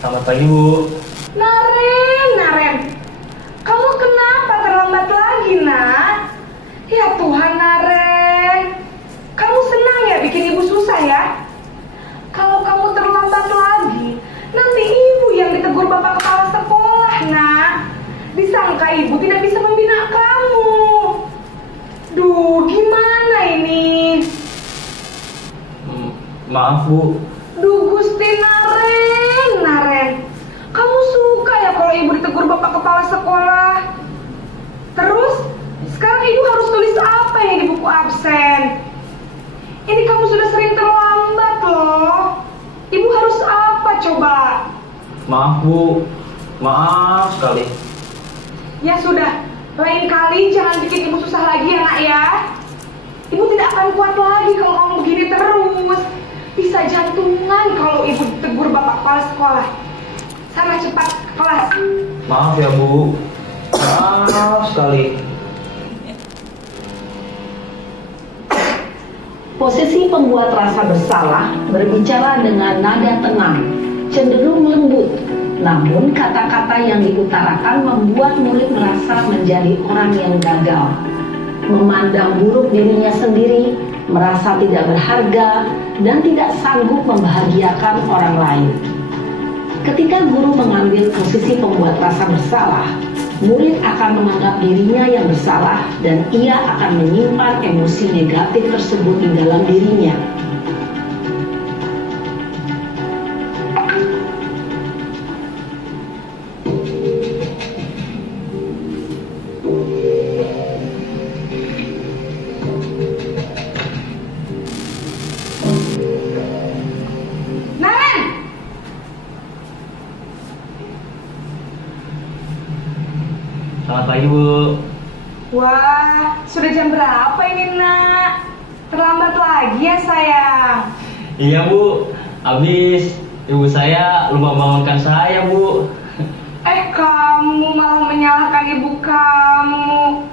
Selamat pagi, Bu. Naren, kamu kenapa terlambat lagi, nak? Ya Tuhan, Naren, kamu senang ya bikin ibu susah ya? Kalau kamu terlambat lagi, nanti ibu yang ditegur bapak kepala sekolah, nak. Disangka ibu tidak bisa membina kamu. Duh, gimana ini? Maaf, Bu. Duh, Gusti Naren, kamu suka ya kalau ibu ditegur bapak kepala sekolah? Terus, sekarang ibu harus tulis apa yang di buku absen? Ini kamu sudah sering terlambat loh. Ibu harus apa coba? Maaf, Bu. Maaf sekali. Ya sudah, lain kali jangan bikin ibu susah lagi ya, nak ya. Ibu tidak akan kuat lagi kalau kamu begini terus. Bisa jantungan kalau ibu ditegur bapak kepala sekolah. Sana cepat ke kelas. Maaf ya, Bu. Maaf sekali. Posisi pembuat rasa bersalah berbicara dengan nada tenang, cenderung lembut. Namun kata-kata yang diutarakan membuat murid merasa menjadi orang yang gagal, memandang buruk dirinya sendiri, merasa tidak berharga, dan tidak sanggup membahagiakan orang lain. Ketika guru mengambil posisi pembuat rasa bersalah, murid akan menganggap dirinya yang bersalah dan ia akan menyimpan emosi negatif tersebut di dalam dirinya. Naren, Selamat pagi, Bu. wah, sudah jam berapa ini, nak? Terlambat lagi ya, sayang. Iya, Bu. Habis ibu saya lupa bangunkan saya, Bu. Kamu malah menyalahkan ibu kamu.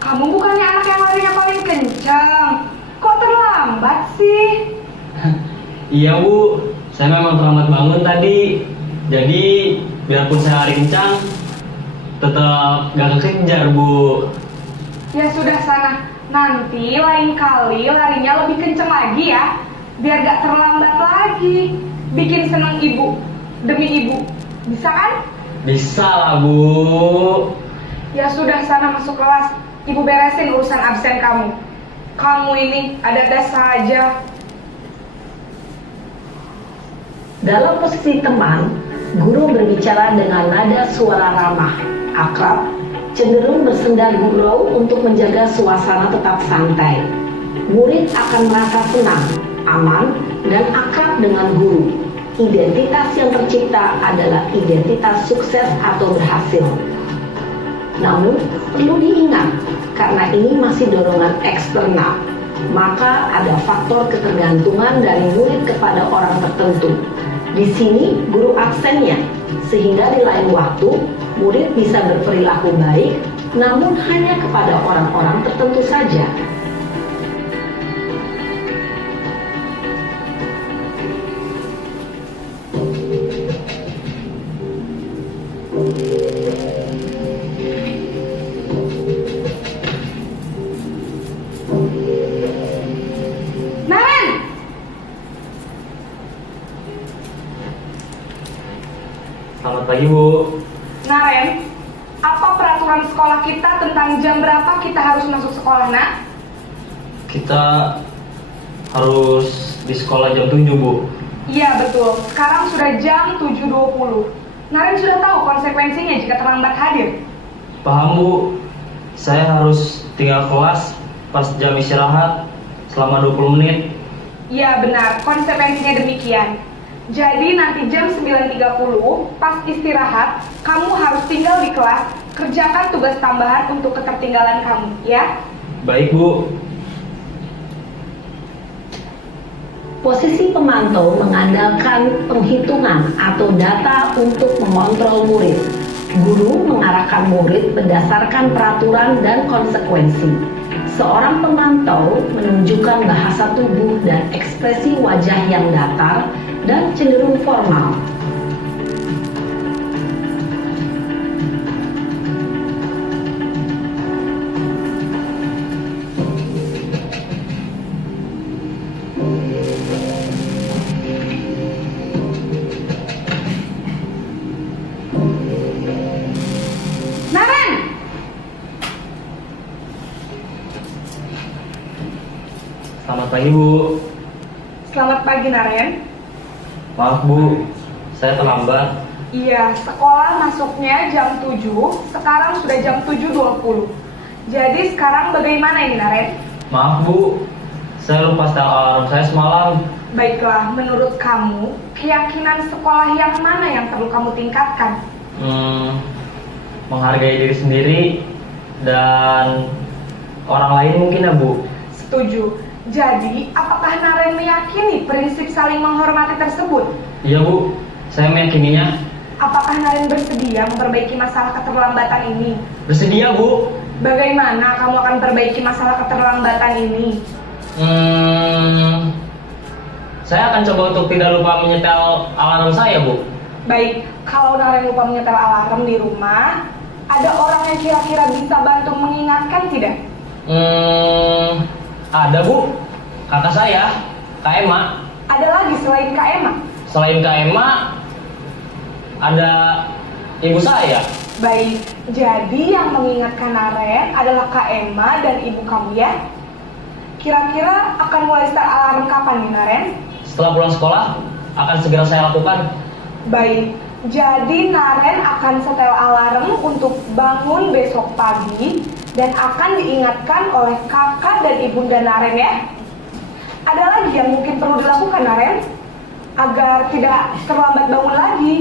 Kamu bukannya anak yang larinya paling kencang. Kok terlambat sih? Iya, Bu. Saya memang terlambat bangun tadi. Jadi, biarpun saya lari kencang, tetap gak kekejar, Bu. Ya sudah sana. Nanti lain kali larinya lebih kencang lagi ya. Biar gak terlambat lagi. Bikin senang ibu. Demi ibu. Bisa kan? Bisa lah, Bu. Ya sudah sana masuk kelas. Ibu beresin urusan absen kamu. Kamu ini ada-ada saja. Dalam posisi teman, guru berbicara dengan nada suara ramah, akrab, cenderung bersenda gurau untuk menjaga suasana tetap santai. Murid akan merasa senang, aman, dan akrab dengan guru. Identitas yang tercipta adalah identitas sukses atau berhasil. Namun, perlu diingat, karena ini masih dorongan eksternal, maka ada faktor ketergantungan dari murid kepada orang tertentu. Di sini, guru absennya, sehingga di lain waktu, murid bisa berperilaku baik, namun hanya kepada orang-orang tertentu saja. Naren! Selamat pagi, Bu. Naren, apa peraturan sekolah kita tentang jam berapa kita harus masuk sekolah, nak? Kita harus di sekolah jam 7, Bu. Iya betul, sekarang sudah jam 7.20. Naren sudah tahu konsekuensinya jika terlambat hadir. Paham, Bu. Saya harus tinggal kelas pas jam istirahat selama 20 menit. Iya benar, konsekuensinya demikian. Jadi nanti jam 9.30 pas istirahat, kamu harus tinggal di kelas, kerjakan tugas tambahan untuk ketertinggalan kamu, ya? Baik, Bu. Posisi pemantau mengandalkan penghitungan atau data untuk mengontrol murid. Guru mengarahkan murid berdasarkan peraturan dan konsekuensi. Seorang pemantau menunjukkan bahasa tubuh dan ekspresi wajah yang datar dan cenderung formal. Naren! Selamat pagi, Bu. Selamat pagi, Naren. Maaf, Bu. Saya terlambat. Iya, sekolah masuknya jam 7, sekarang sudah jam 7.20. Jadi sekarang bagaimana ini, Naren? Maaf, Bu. Saya lupa setel alarm saya semalam. Baiklah, menurut kamu, keyakinan sekolah yang mana yang perlu kamu tingkatkan? Menghargai diri sendiri dan orang lain mungkin, ya, Bu. Setuju. Jadi, apakah Naren meyakini prinsip saling menghormati tersebut? Iya, Bu. Saya meyakininya. Apakah Naren bersedia memperbaiki masalah keterlambatan ini? Bersedia, Bu. Bagaimana kamu akan perbaiki masalah keterlambatan ini? Saya akan coba untuk tidak lupa menyetel alarm saya, Bu. Baik, kalau Naren lupa menyetel alarm di rumah, ada orang yang kira-kira bisa bantu mengingatkan tidak? Ada, Bu. Kakak saya, Kak Emma. Ada lagi selain Kak Emma? Selain Kak Emma, ada ibu saya. Baik, jadi yang mengingatkan Naren adalah Kak Emma dan ibu kamu, ya? Kira-kira akan mulai start alarm kapan nih, Naren? Setelah pulang sekolah, akan segera saya lakukan. Baik, jadi Naren akan setel alarm untuk bangun besok pagi dan akan diingatkan oleh kakak dan ibunda Naren, ya? Ada lagi yang mungkin perlu dilakukan, Naren? Agar tidak terlambat bangun lagi.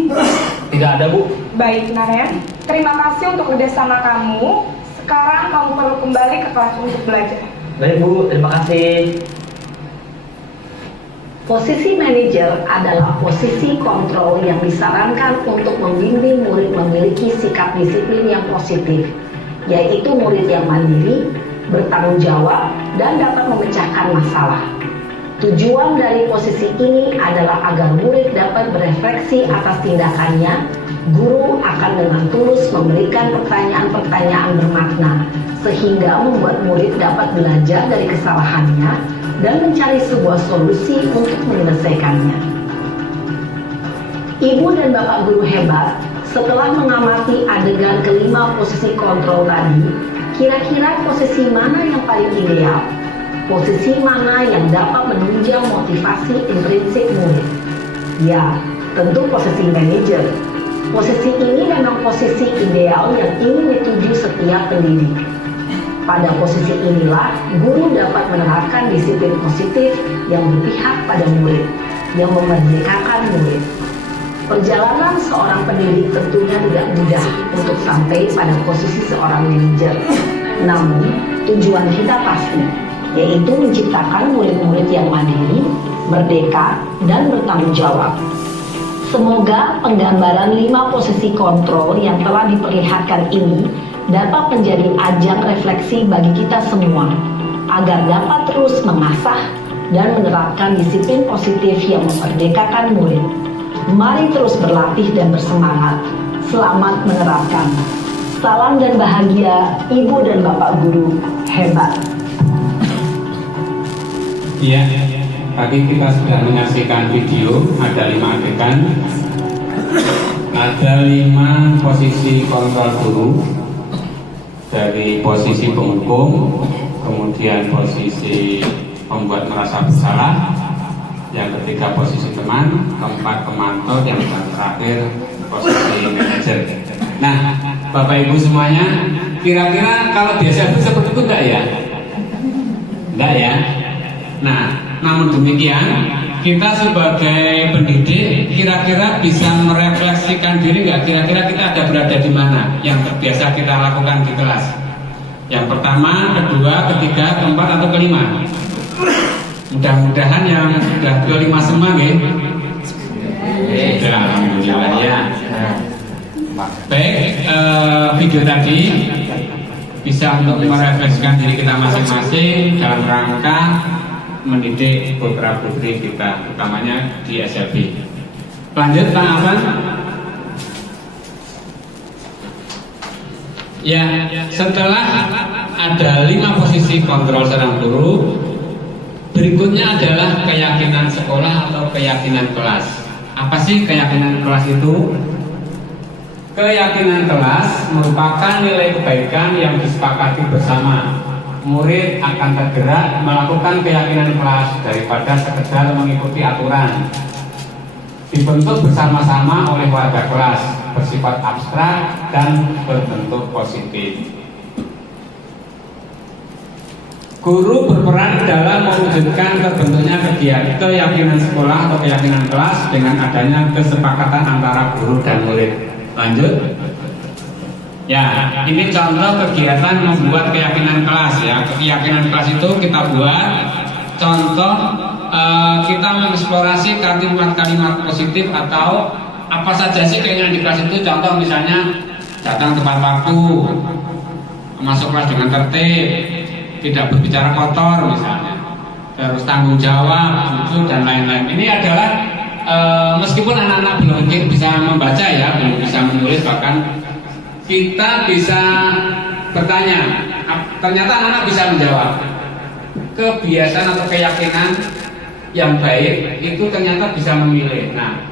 Tidak ada, Bu. Baik, Naren. Terima kasih untuk kerjasama kamu. Sekarang kamu perlu kembali ke kelas untuk belajar. Baik, Bu. Terima kasih. Posisi manajer adalah posisi kontrol yang disarankan untuk membimbing murid memiliki sikap disiplin yang positif, yaitu murid yang mandiri, bertanggung jawab, dan dapat memecahkan masalah. Tujuan dari posisi ini adalah agar murid dapat berefleksi atas tindakannya. Guru akan dengan tulus memberikan pertanyaan-pertanyaan bermakna, sehingga membuat murid dapat belajar dari kesalahannya dan mencari sebuah solusi untuk menyelesaikannya. Ibu dan bapak guru hebat, setelah mengamati adegan kelima posisi kontrol tadi, kira-kira posisi mana yang paling ideal? Posisi mana yang dapat menunjang motivasi intrinsik murid? Ya, tentu posisi manajer. Posisi ini memang posisi ideal yang ingin dituju setiap pendidik. Pada posisi inilah, guru dapat menerapkan disiplin positif yang berpihak pada murid, yang memerdekakan murid. Perjalanan seorang pendidik tentunya tidak mudah untuk sampai pada posisi seorang manajer. Namun, tujuan kita pasti, yaitu menciptakan murid-murid yang mandiri, merdeka, dan bertanggung jawab. Semoga penggambaran 5 posisi kontrol yang telah diperlihatkan ini dapat menjadi ajang refleksi bagi kita semua, agar dapat terus mengasah dan menerapkan disiplin positif yang memerdekakan murid. Mari terus berlatih dan bersemangat. Selamat menerapkan. Salam dan bahagia, Ibu dan Bapak Guru hebat. Iya, tadi kita sudah menyaksikan video, ada 5 adegan. Ada 5 posisi kontrol guru, dari posisi penghukum, kemudian posisi pembuat merasa bersalah, yang ketiga posisi teman, keempat pemantau, yang terakhir posisi manajer. Nah, Bapak Ibu semuanya, kira-kira kalau biasa itu seperti itu enggak ya? Enggak ya? Nah, namun demikian, kita sebagai pendidik kira-kira bisa merefleksikan diri nggak? Kira-kira kita ada berada di mana yang terbiasa kita lakukan di kelas? Yang pertama, kedua, ketiga, keempat, atau kelima? Mudah-mudahan yang sudah kelima semua, nggih. Sudah, alhamdulillah ya. Baik, video tadi bisa untuk merefleksikan diri kita masing-masing dalam rangka mendidik putra putri kita, utamanya di SLB. Lanjut, Pak Afan. Ya, setelah ada 5 posisi kontrol seorang guru, berikutnya adalah keyakinan sekolah atau keyakinan kelas. Apa sih keyakinan kelas itu? Keyakinan kelas merupakan nilai kebaikan yang disepakati bersama. Murid akan tergerak melakukan keyakinan kelas daripada sekedar mengikuti aturan. Dibentuk bersama-sama oleh warga kelas, bersifat abstrak dan berbentuk positif. Guru berperan dalam mewujudkan terbentuknya keyakinan sekolah atau keyakinan kelas dengan adanya kesepakatan antara guru dan murid. Lanjut. Ya, ini contoh kegiatan membuat keyakinan kelas ya. Keyakinan kelas itu kita buat contoh kita mengeksplorasi kalimat-kalimat positif atau apa saja sih keyakinan di kelas itu. Contoh misalnya datang tepat waktu, masuk kelas dengan tertib, tidak berbicara kotor misalnya, terus tanggung jawab, jujur dan lain-lain. Ini adalah meskipun anak-anak belum bisa membaca ya, belum bisa menulis, bahkan kita bisa bertanya, ternyata anak-anak bisa menjawab. Kebiasaan atau keyakinan yang baik itu ternyata bisa memilih. Nah,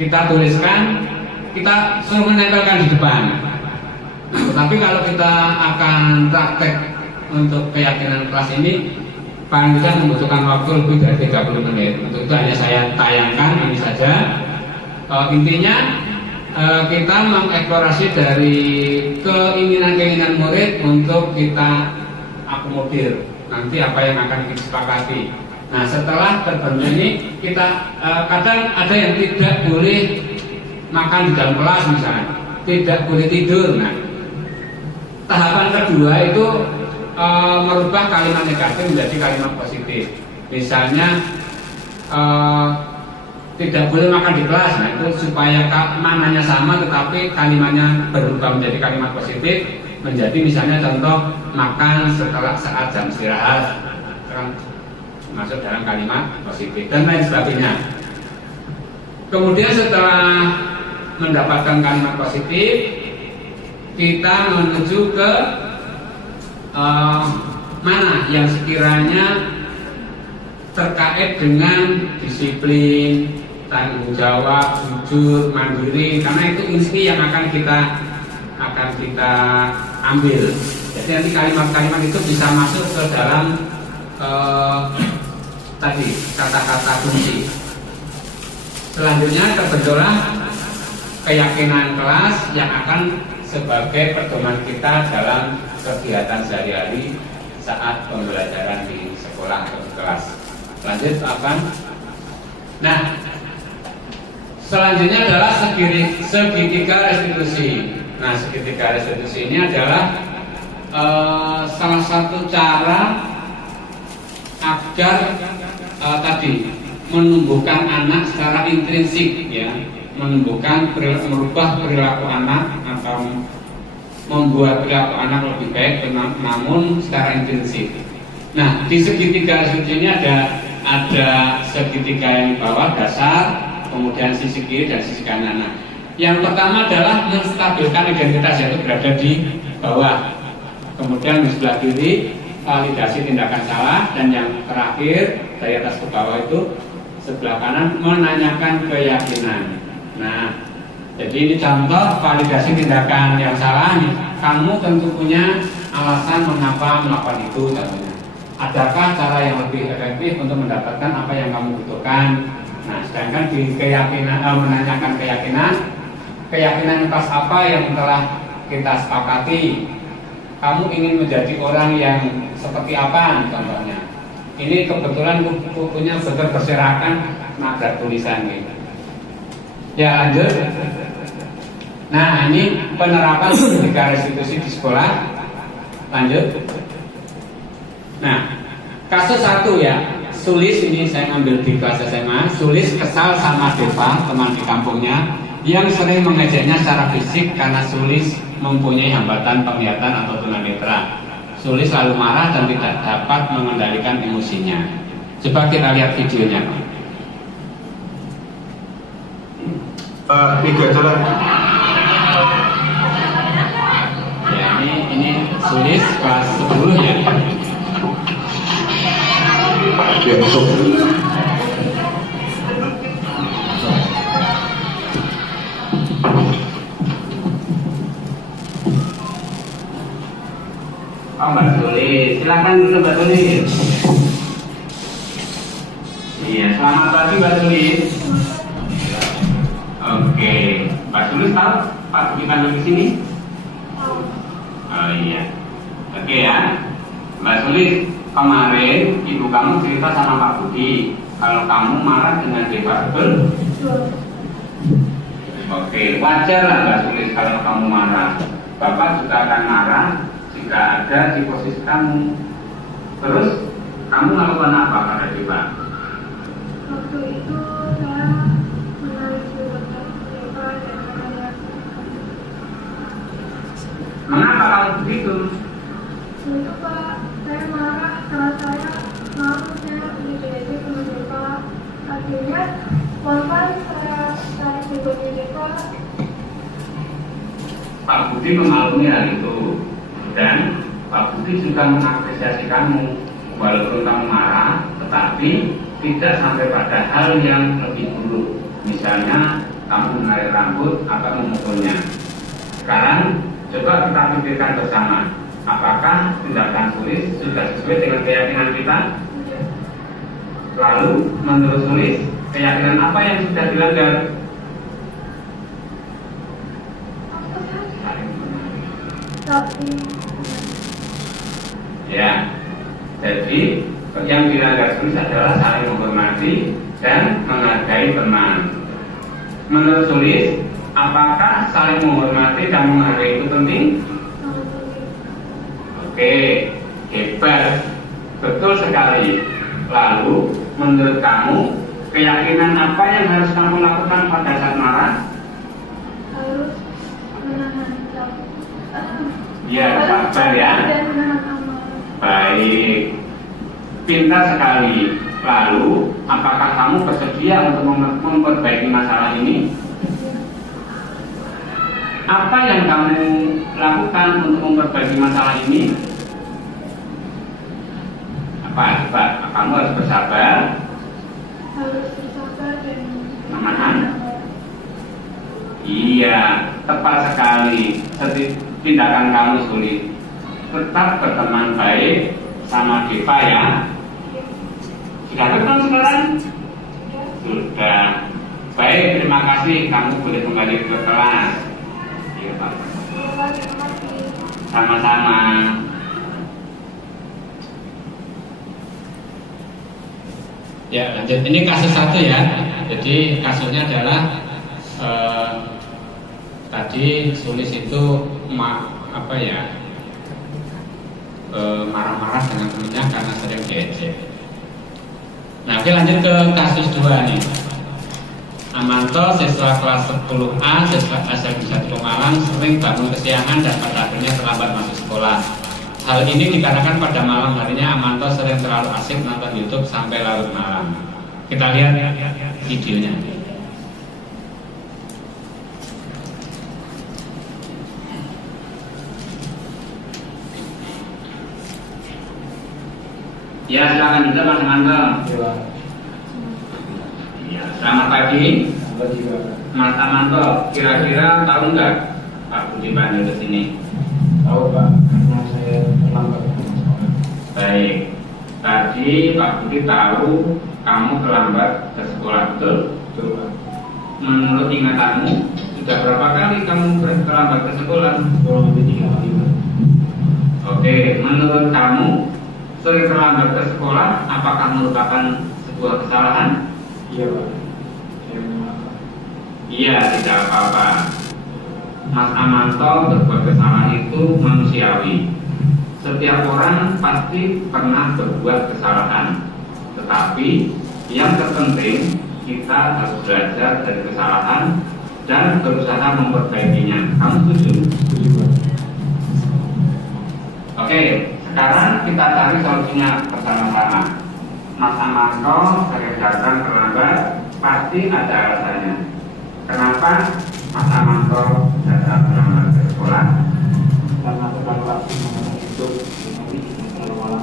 kita tuliskan, kita suruh menempelkan di depan. Nah, tetapi kalau kita akan praktek untuk keyakinan kelas ini, paling tidak membutuhkan waktu lebih dari 30 menit. Untuk itu hanya saya tayangkan ini saja. Intinya kita mengeksplorasi dari keinginan-keinginan murid untuk kita akomodir nanti apa yang akan kita sepakati. Nah, setelah terbentuk ini kita kadang ada yang tidak boleh makan di dalam kelas misalnya, tidak boleh tidur. Nah, tahapan kedua itu merubah kalimat negatif menjadi kalimat positif. Misalnya tidak boleh makan di kelas. Nah, itu supaya maknanya sama tetapi kalimatnya berubah menjadi kalimat positif, menjadi misalnya contoh makan setelah saat jam istirahat, masuk dalam kalimat positif dan lain sebagainya. Kemudian setelah mendapatkan kalimat positif, kita menuju ke mana yang sekiranya terkait dengan disiplin, tanggung jawab, jujur, mandiri, karena itu inti yang akan kita ambil. Jadi nanti kalimat-kalimat itu bisa masuk ke dalam tadi kata-kata kunci. Selanjutnya terbentuklah keyakinan kelas yang akan sebagai pedoman kita dalam kegiatan sehari-hari saat pembelajaran di sekolah atau di kelas. Lanjut apa? Nah, selanjutnya adalah segitiga restitusi. Nah, segitiga restitusi ini adalah salah satu cara agar tadi menumbuhkan anak secara intrinsik ya, merubah perilaku anak atau membuat perilaku anak lebih baik namun secara intrinsik. Nah, di segitiga restitusi ini ada segitiga yang di bawah dasar, kemudian sisi kiri dan sisi kanan. Nah, yang pertama adalah menstabilkan identitas, yaitu berada di bawah. Kemudian di sebelah kiri validasi tindakan salah, dan yang terakhir dari atas ke bawah itu sebelah kanan menanyakan keyakinan. Nah, Jadi ini contoh validasi tindakan yang salah. Kamu tentu punya alasan mengapa melakukan itu contohnya. Adakah cara yang lebih efektif untuk mendapatkan apa yang kamu butuhkan? Nah, sedangkan di keyakinan menanyakan keyakinan atas apa yang telah kita sepakati. Kamu ingin menjadi orang yang seperti apa contohnya? Ini kebetulan bukunya berserakan nabrak tulisan gitu. Ya lanjut. Nah ini penerapan etika restitusi di sekolah. Lanjut. Nah kasus satu ya, Sulis ini saya ambil di kelas SMA. Sulis kesal sama Deva, teman di kampungnya, yang sering mengejeknya secara fisik karena Sulis mempunyai hambatan penglihatan atau tunanetra. Sulis lalu marah dan tidak dapat mengendalikan emosinya. Coba kita lihat videonya. Video aja lah. Ya ini Sulis kelas 10 ya. Ya, masuk. Oh Mbak Sulis, silakan dulu Mbak Sulis. Iya, selamat pagi Mbak Sulis. Oke, Mbak Sulis tahu Pak Budi panggil di sini? Oh iya. Oke ya, Mbak Sulis, kemarin ibu kamu cerita sama Pak Budi kalau kamu marah dengan Deva, betul? Oke, wajar lah Mbak Sulis kalau kamu marah. Bapak juga akan marah jika ada di posisi kamu. Terus kamu melakukan apa pada Deva? Waktu itu saya menangis di depan Deva dan saya. Mengapa kamu begitu? Itu Pak, saya marah karena saya dididik sama Deva. Akhirnya pelan-pelan saya cari sibuknya Deva. Pak Budi memaklumi hal itu dan Pak Budi juga mengapresiasi kamu walaupun kamu marah, tetapi tidak sampai pada hal yang lebih buruk. Misalnya kamu menarik rambut atau memukulnya. Sekarang coba kita pikirkan bersama, apakah tindakan Sulis sudah sesuai dengan keyakinan kita? Lalu menurut Sulis, keyakinan apa yang sudah dilanggar? Tapi Ya, jadi yang dilanggar Sulis adalah saling menghormati dan menghargai teman. Menurut Sulis, apakah saling menghormati dan menghargai itu penting? Oke, hebat, betul sekali. Lalu, menurut kamu, keyakinan apa yang harus kamu lakukan pada saat marah? harus menahan Ya, sabar ya. dan menahan amarah. Baik, pintar sekali. Lalu, apakah kamu bersedia untuk memperbaiki masalah ini? Apa yang kamu lakukan untuk memperbaiki masalah ini? Apa? Kamu harus bersabar, Harus bersabar dan menahan. Iya, tepat sekali. Tindakan kamu Sulit. Tetap berteman baik sama Deva ya. Sudah betul sekarang? Sudah. Baik, terima kasih. Kamu boleh kembali ke kelas. Iya Pak. Sama-sama. Ya, lanjut. Ini kasus satu ya. Jadi kasusnya adalah tadi Sulis itu marah-marah dengan temannya karena sering diejek. Nah, oke, lanjut ke kasus 2 nih. Amanto, siswa kelas 10A, siswa SMP 1 Pemalang, sering bangun kesiangan dan pada akhirnya terlambat masuk sekolah. Hal ini dikarenakan pada malam harinya Amanto sering terlalu asik nonton YouTube sampai larut malam. Kita lihat videonya. Ya, silakan juga Mas Amanto. Ya, selamat pagi. Mas Amanto, kira-kira tahu nggak Pak Budi panggil ke sini? Tahu Pak, karena saya terlambat. Baik. Tadi Pak Budi tahu kamu terlambat ke sekolah, betul? Betul Pak. Menurut ingatanmu, sudah berapa kali kamu terlambat ke sekolah? Kurang lebih 3 kali Pak. Oke, menurut kamu sering terlambat ke sekolah apakah merupakan sebuah kesalahan? Iya Pak. Saya memaafkan. Iya, tidak apa-apa. Mas Amanto berbuat kesalahan itu manusiawi. Setiap orang pasti pernah berbuat kesalahan. Tetapi yang terpenting kita harus belajar dari kesalahan dan berusaha memperbaikinya. Kamu setuju? Setuju Pak. Oke, sekarang kita cari solusinya bersama-sama. Mas Amanto sering datang terlambat, pasti ada alasannya. Kenapa Mas Amanto datang terlambat ke sekolah? Karena terlalu aktif mengenai itu, jadi terlalu malam.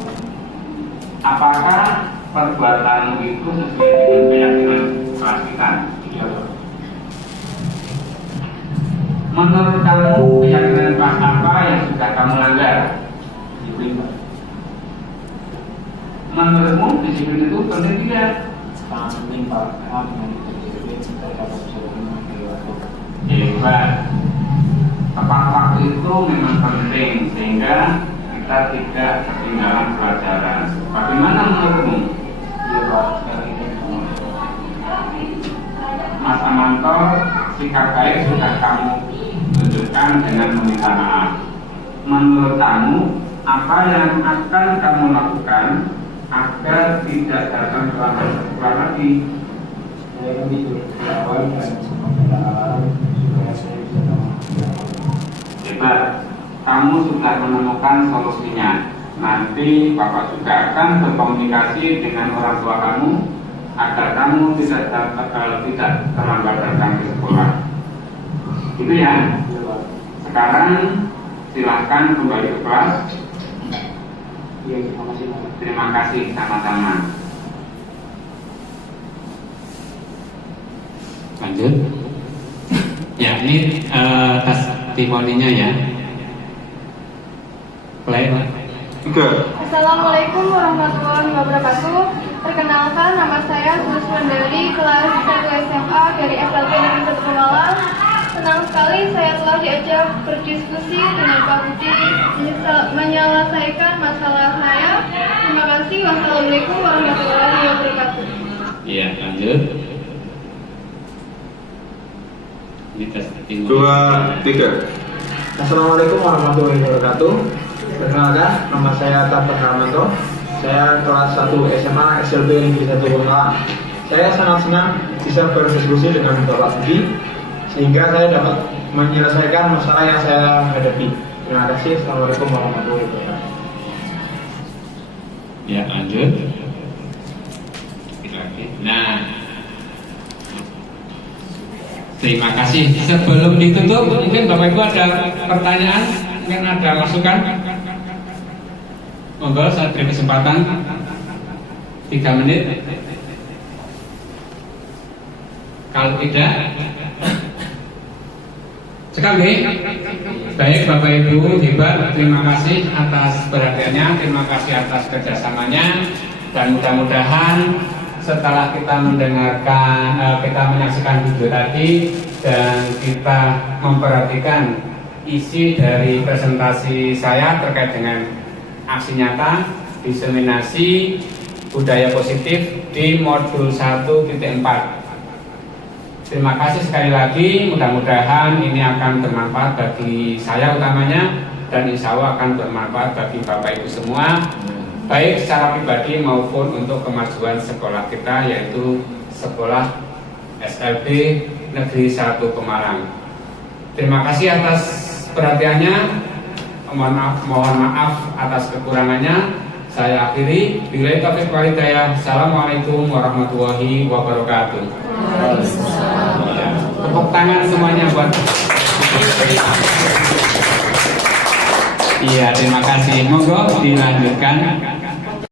Apakah perbuatanmu itu sesuai dengan keyakinan kelas kita? Iya Pak. Menurut kamu keyakinan kelas apa yang sudah kamu langgar? Disiplin Pak. Menurutmu disiplin itu penting tidak? Sangat penting Pak, karena dengan disiplin kita dapat bisa mengenai waktu. Hebat. Tepat waktu itu memang penting sehingga kita tidak ketinggalan pelajaran. Bagaimana menurutmu? Iya Pak, sekali ini. Mas Amanto, sikap baik sudah kamu tunjukkan dengan meminta maaf. Menurut kamu, apa yang akan kamu lakukan agar tidak datang terlambat ke sekolah lagi? Saya akan tidur di awal dan semoga alarm supaya saya bisa bangun. Hebat, kamu sudah menemukan solusinya. Nanti Bapak juga akan berkomunikasi dengan orang tua kamu agar kamu tidak terlambat datang ke sekolah. Gitu ya. Iya Pak. Sekarang silahkan kembali ke kelas. Iya, terima kasih Pak. Terima kasih sama-sama. Lanjut. Ya, ini testimoninya ya. Play. Assalamualaikum warahmatullahi wabarakatuh. Perkenalkan, nama saya Sus Wandari, kelas 1 SMA dari SLB Negeri 1 Pemalang. Senang sekali saya telah diajak berdiskusi dengan Pak Budi menyelesaikan masalah saya. Terima kasih. Wassalamualaikum warahmatullahi wabarakatuh. Iya, lanjut. Ini testimoni. 2, 3. Assalamualaikum warahmatullahi wabarakatuh. Perkenalkan, nama saya Tarto Harmanto. Saya kelas 1 SMA SLB Negeri 1 Pemalang. Saya sangat senang bisa berdiskusi dengan Bapak Budi sehingga saya dapat menyelesaikan masalah yang saya hadapi. Terima kasih. Assalamualaikum warahmatullahi wabarakatuh. Ya, lanjut. Nah, terima kasih. Sebelum ditutup, mungkin Bapak Ibu ada pertanyaan, mungkin ada masukan. Monggo, saya beri kesempatan 3 menit. Kalau tidak, sekali. Baik Bapak Ibu, hebat. Terima kasih atas perhatiannya, terima kasih atas kerjasamanya, dan mudah-mudahan setelah kita mendengarkan, kita menyaksikan video tadi dan kita memperhatikan isi dari presentasi saya terkait dengan aksi nyata diseminasi budaya positif di modul 1.4. Terima kasih sekali lagi, mudah-mudahan ini akan bermanfaat bagi saya utamanya dan insya Allah akan bermanfaat bagi Bapak Ibu semua, baik secara pribadi maupun untuk kemajuan sekolah kita, yaitu sekolah SLB Negeri 1 Pemalang. Terima kasih atas perhatiannya. Mohon maaf atas kekurangannya. Saya akhiri. Billahi taufiq wal hidayah. Assalamualaikum warahmatullahi wabarakatuh. Tepuk tangan semuanya buat. Iya, terima kasih. Monggo dilanjutkan.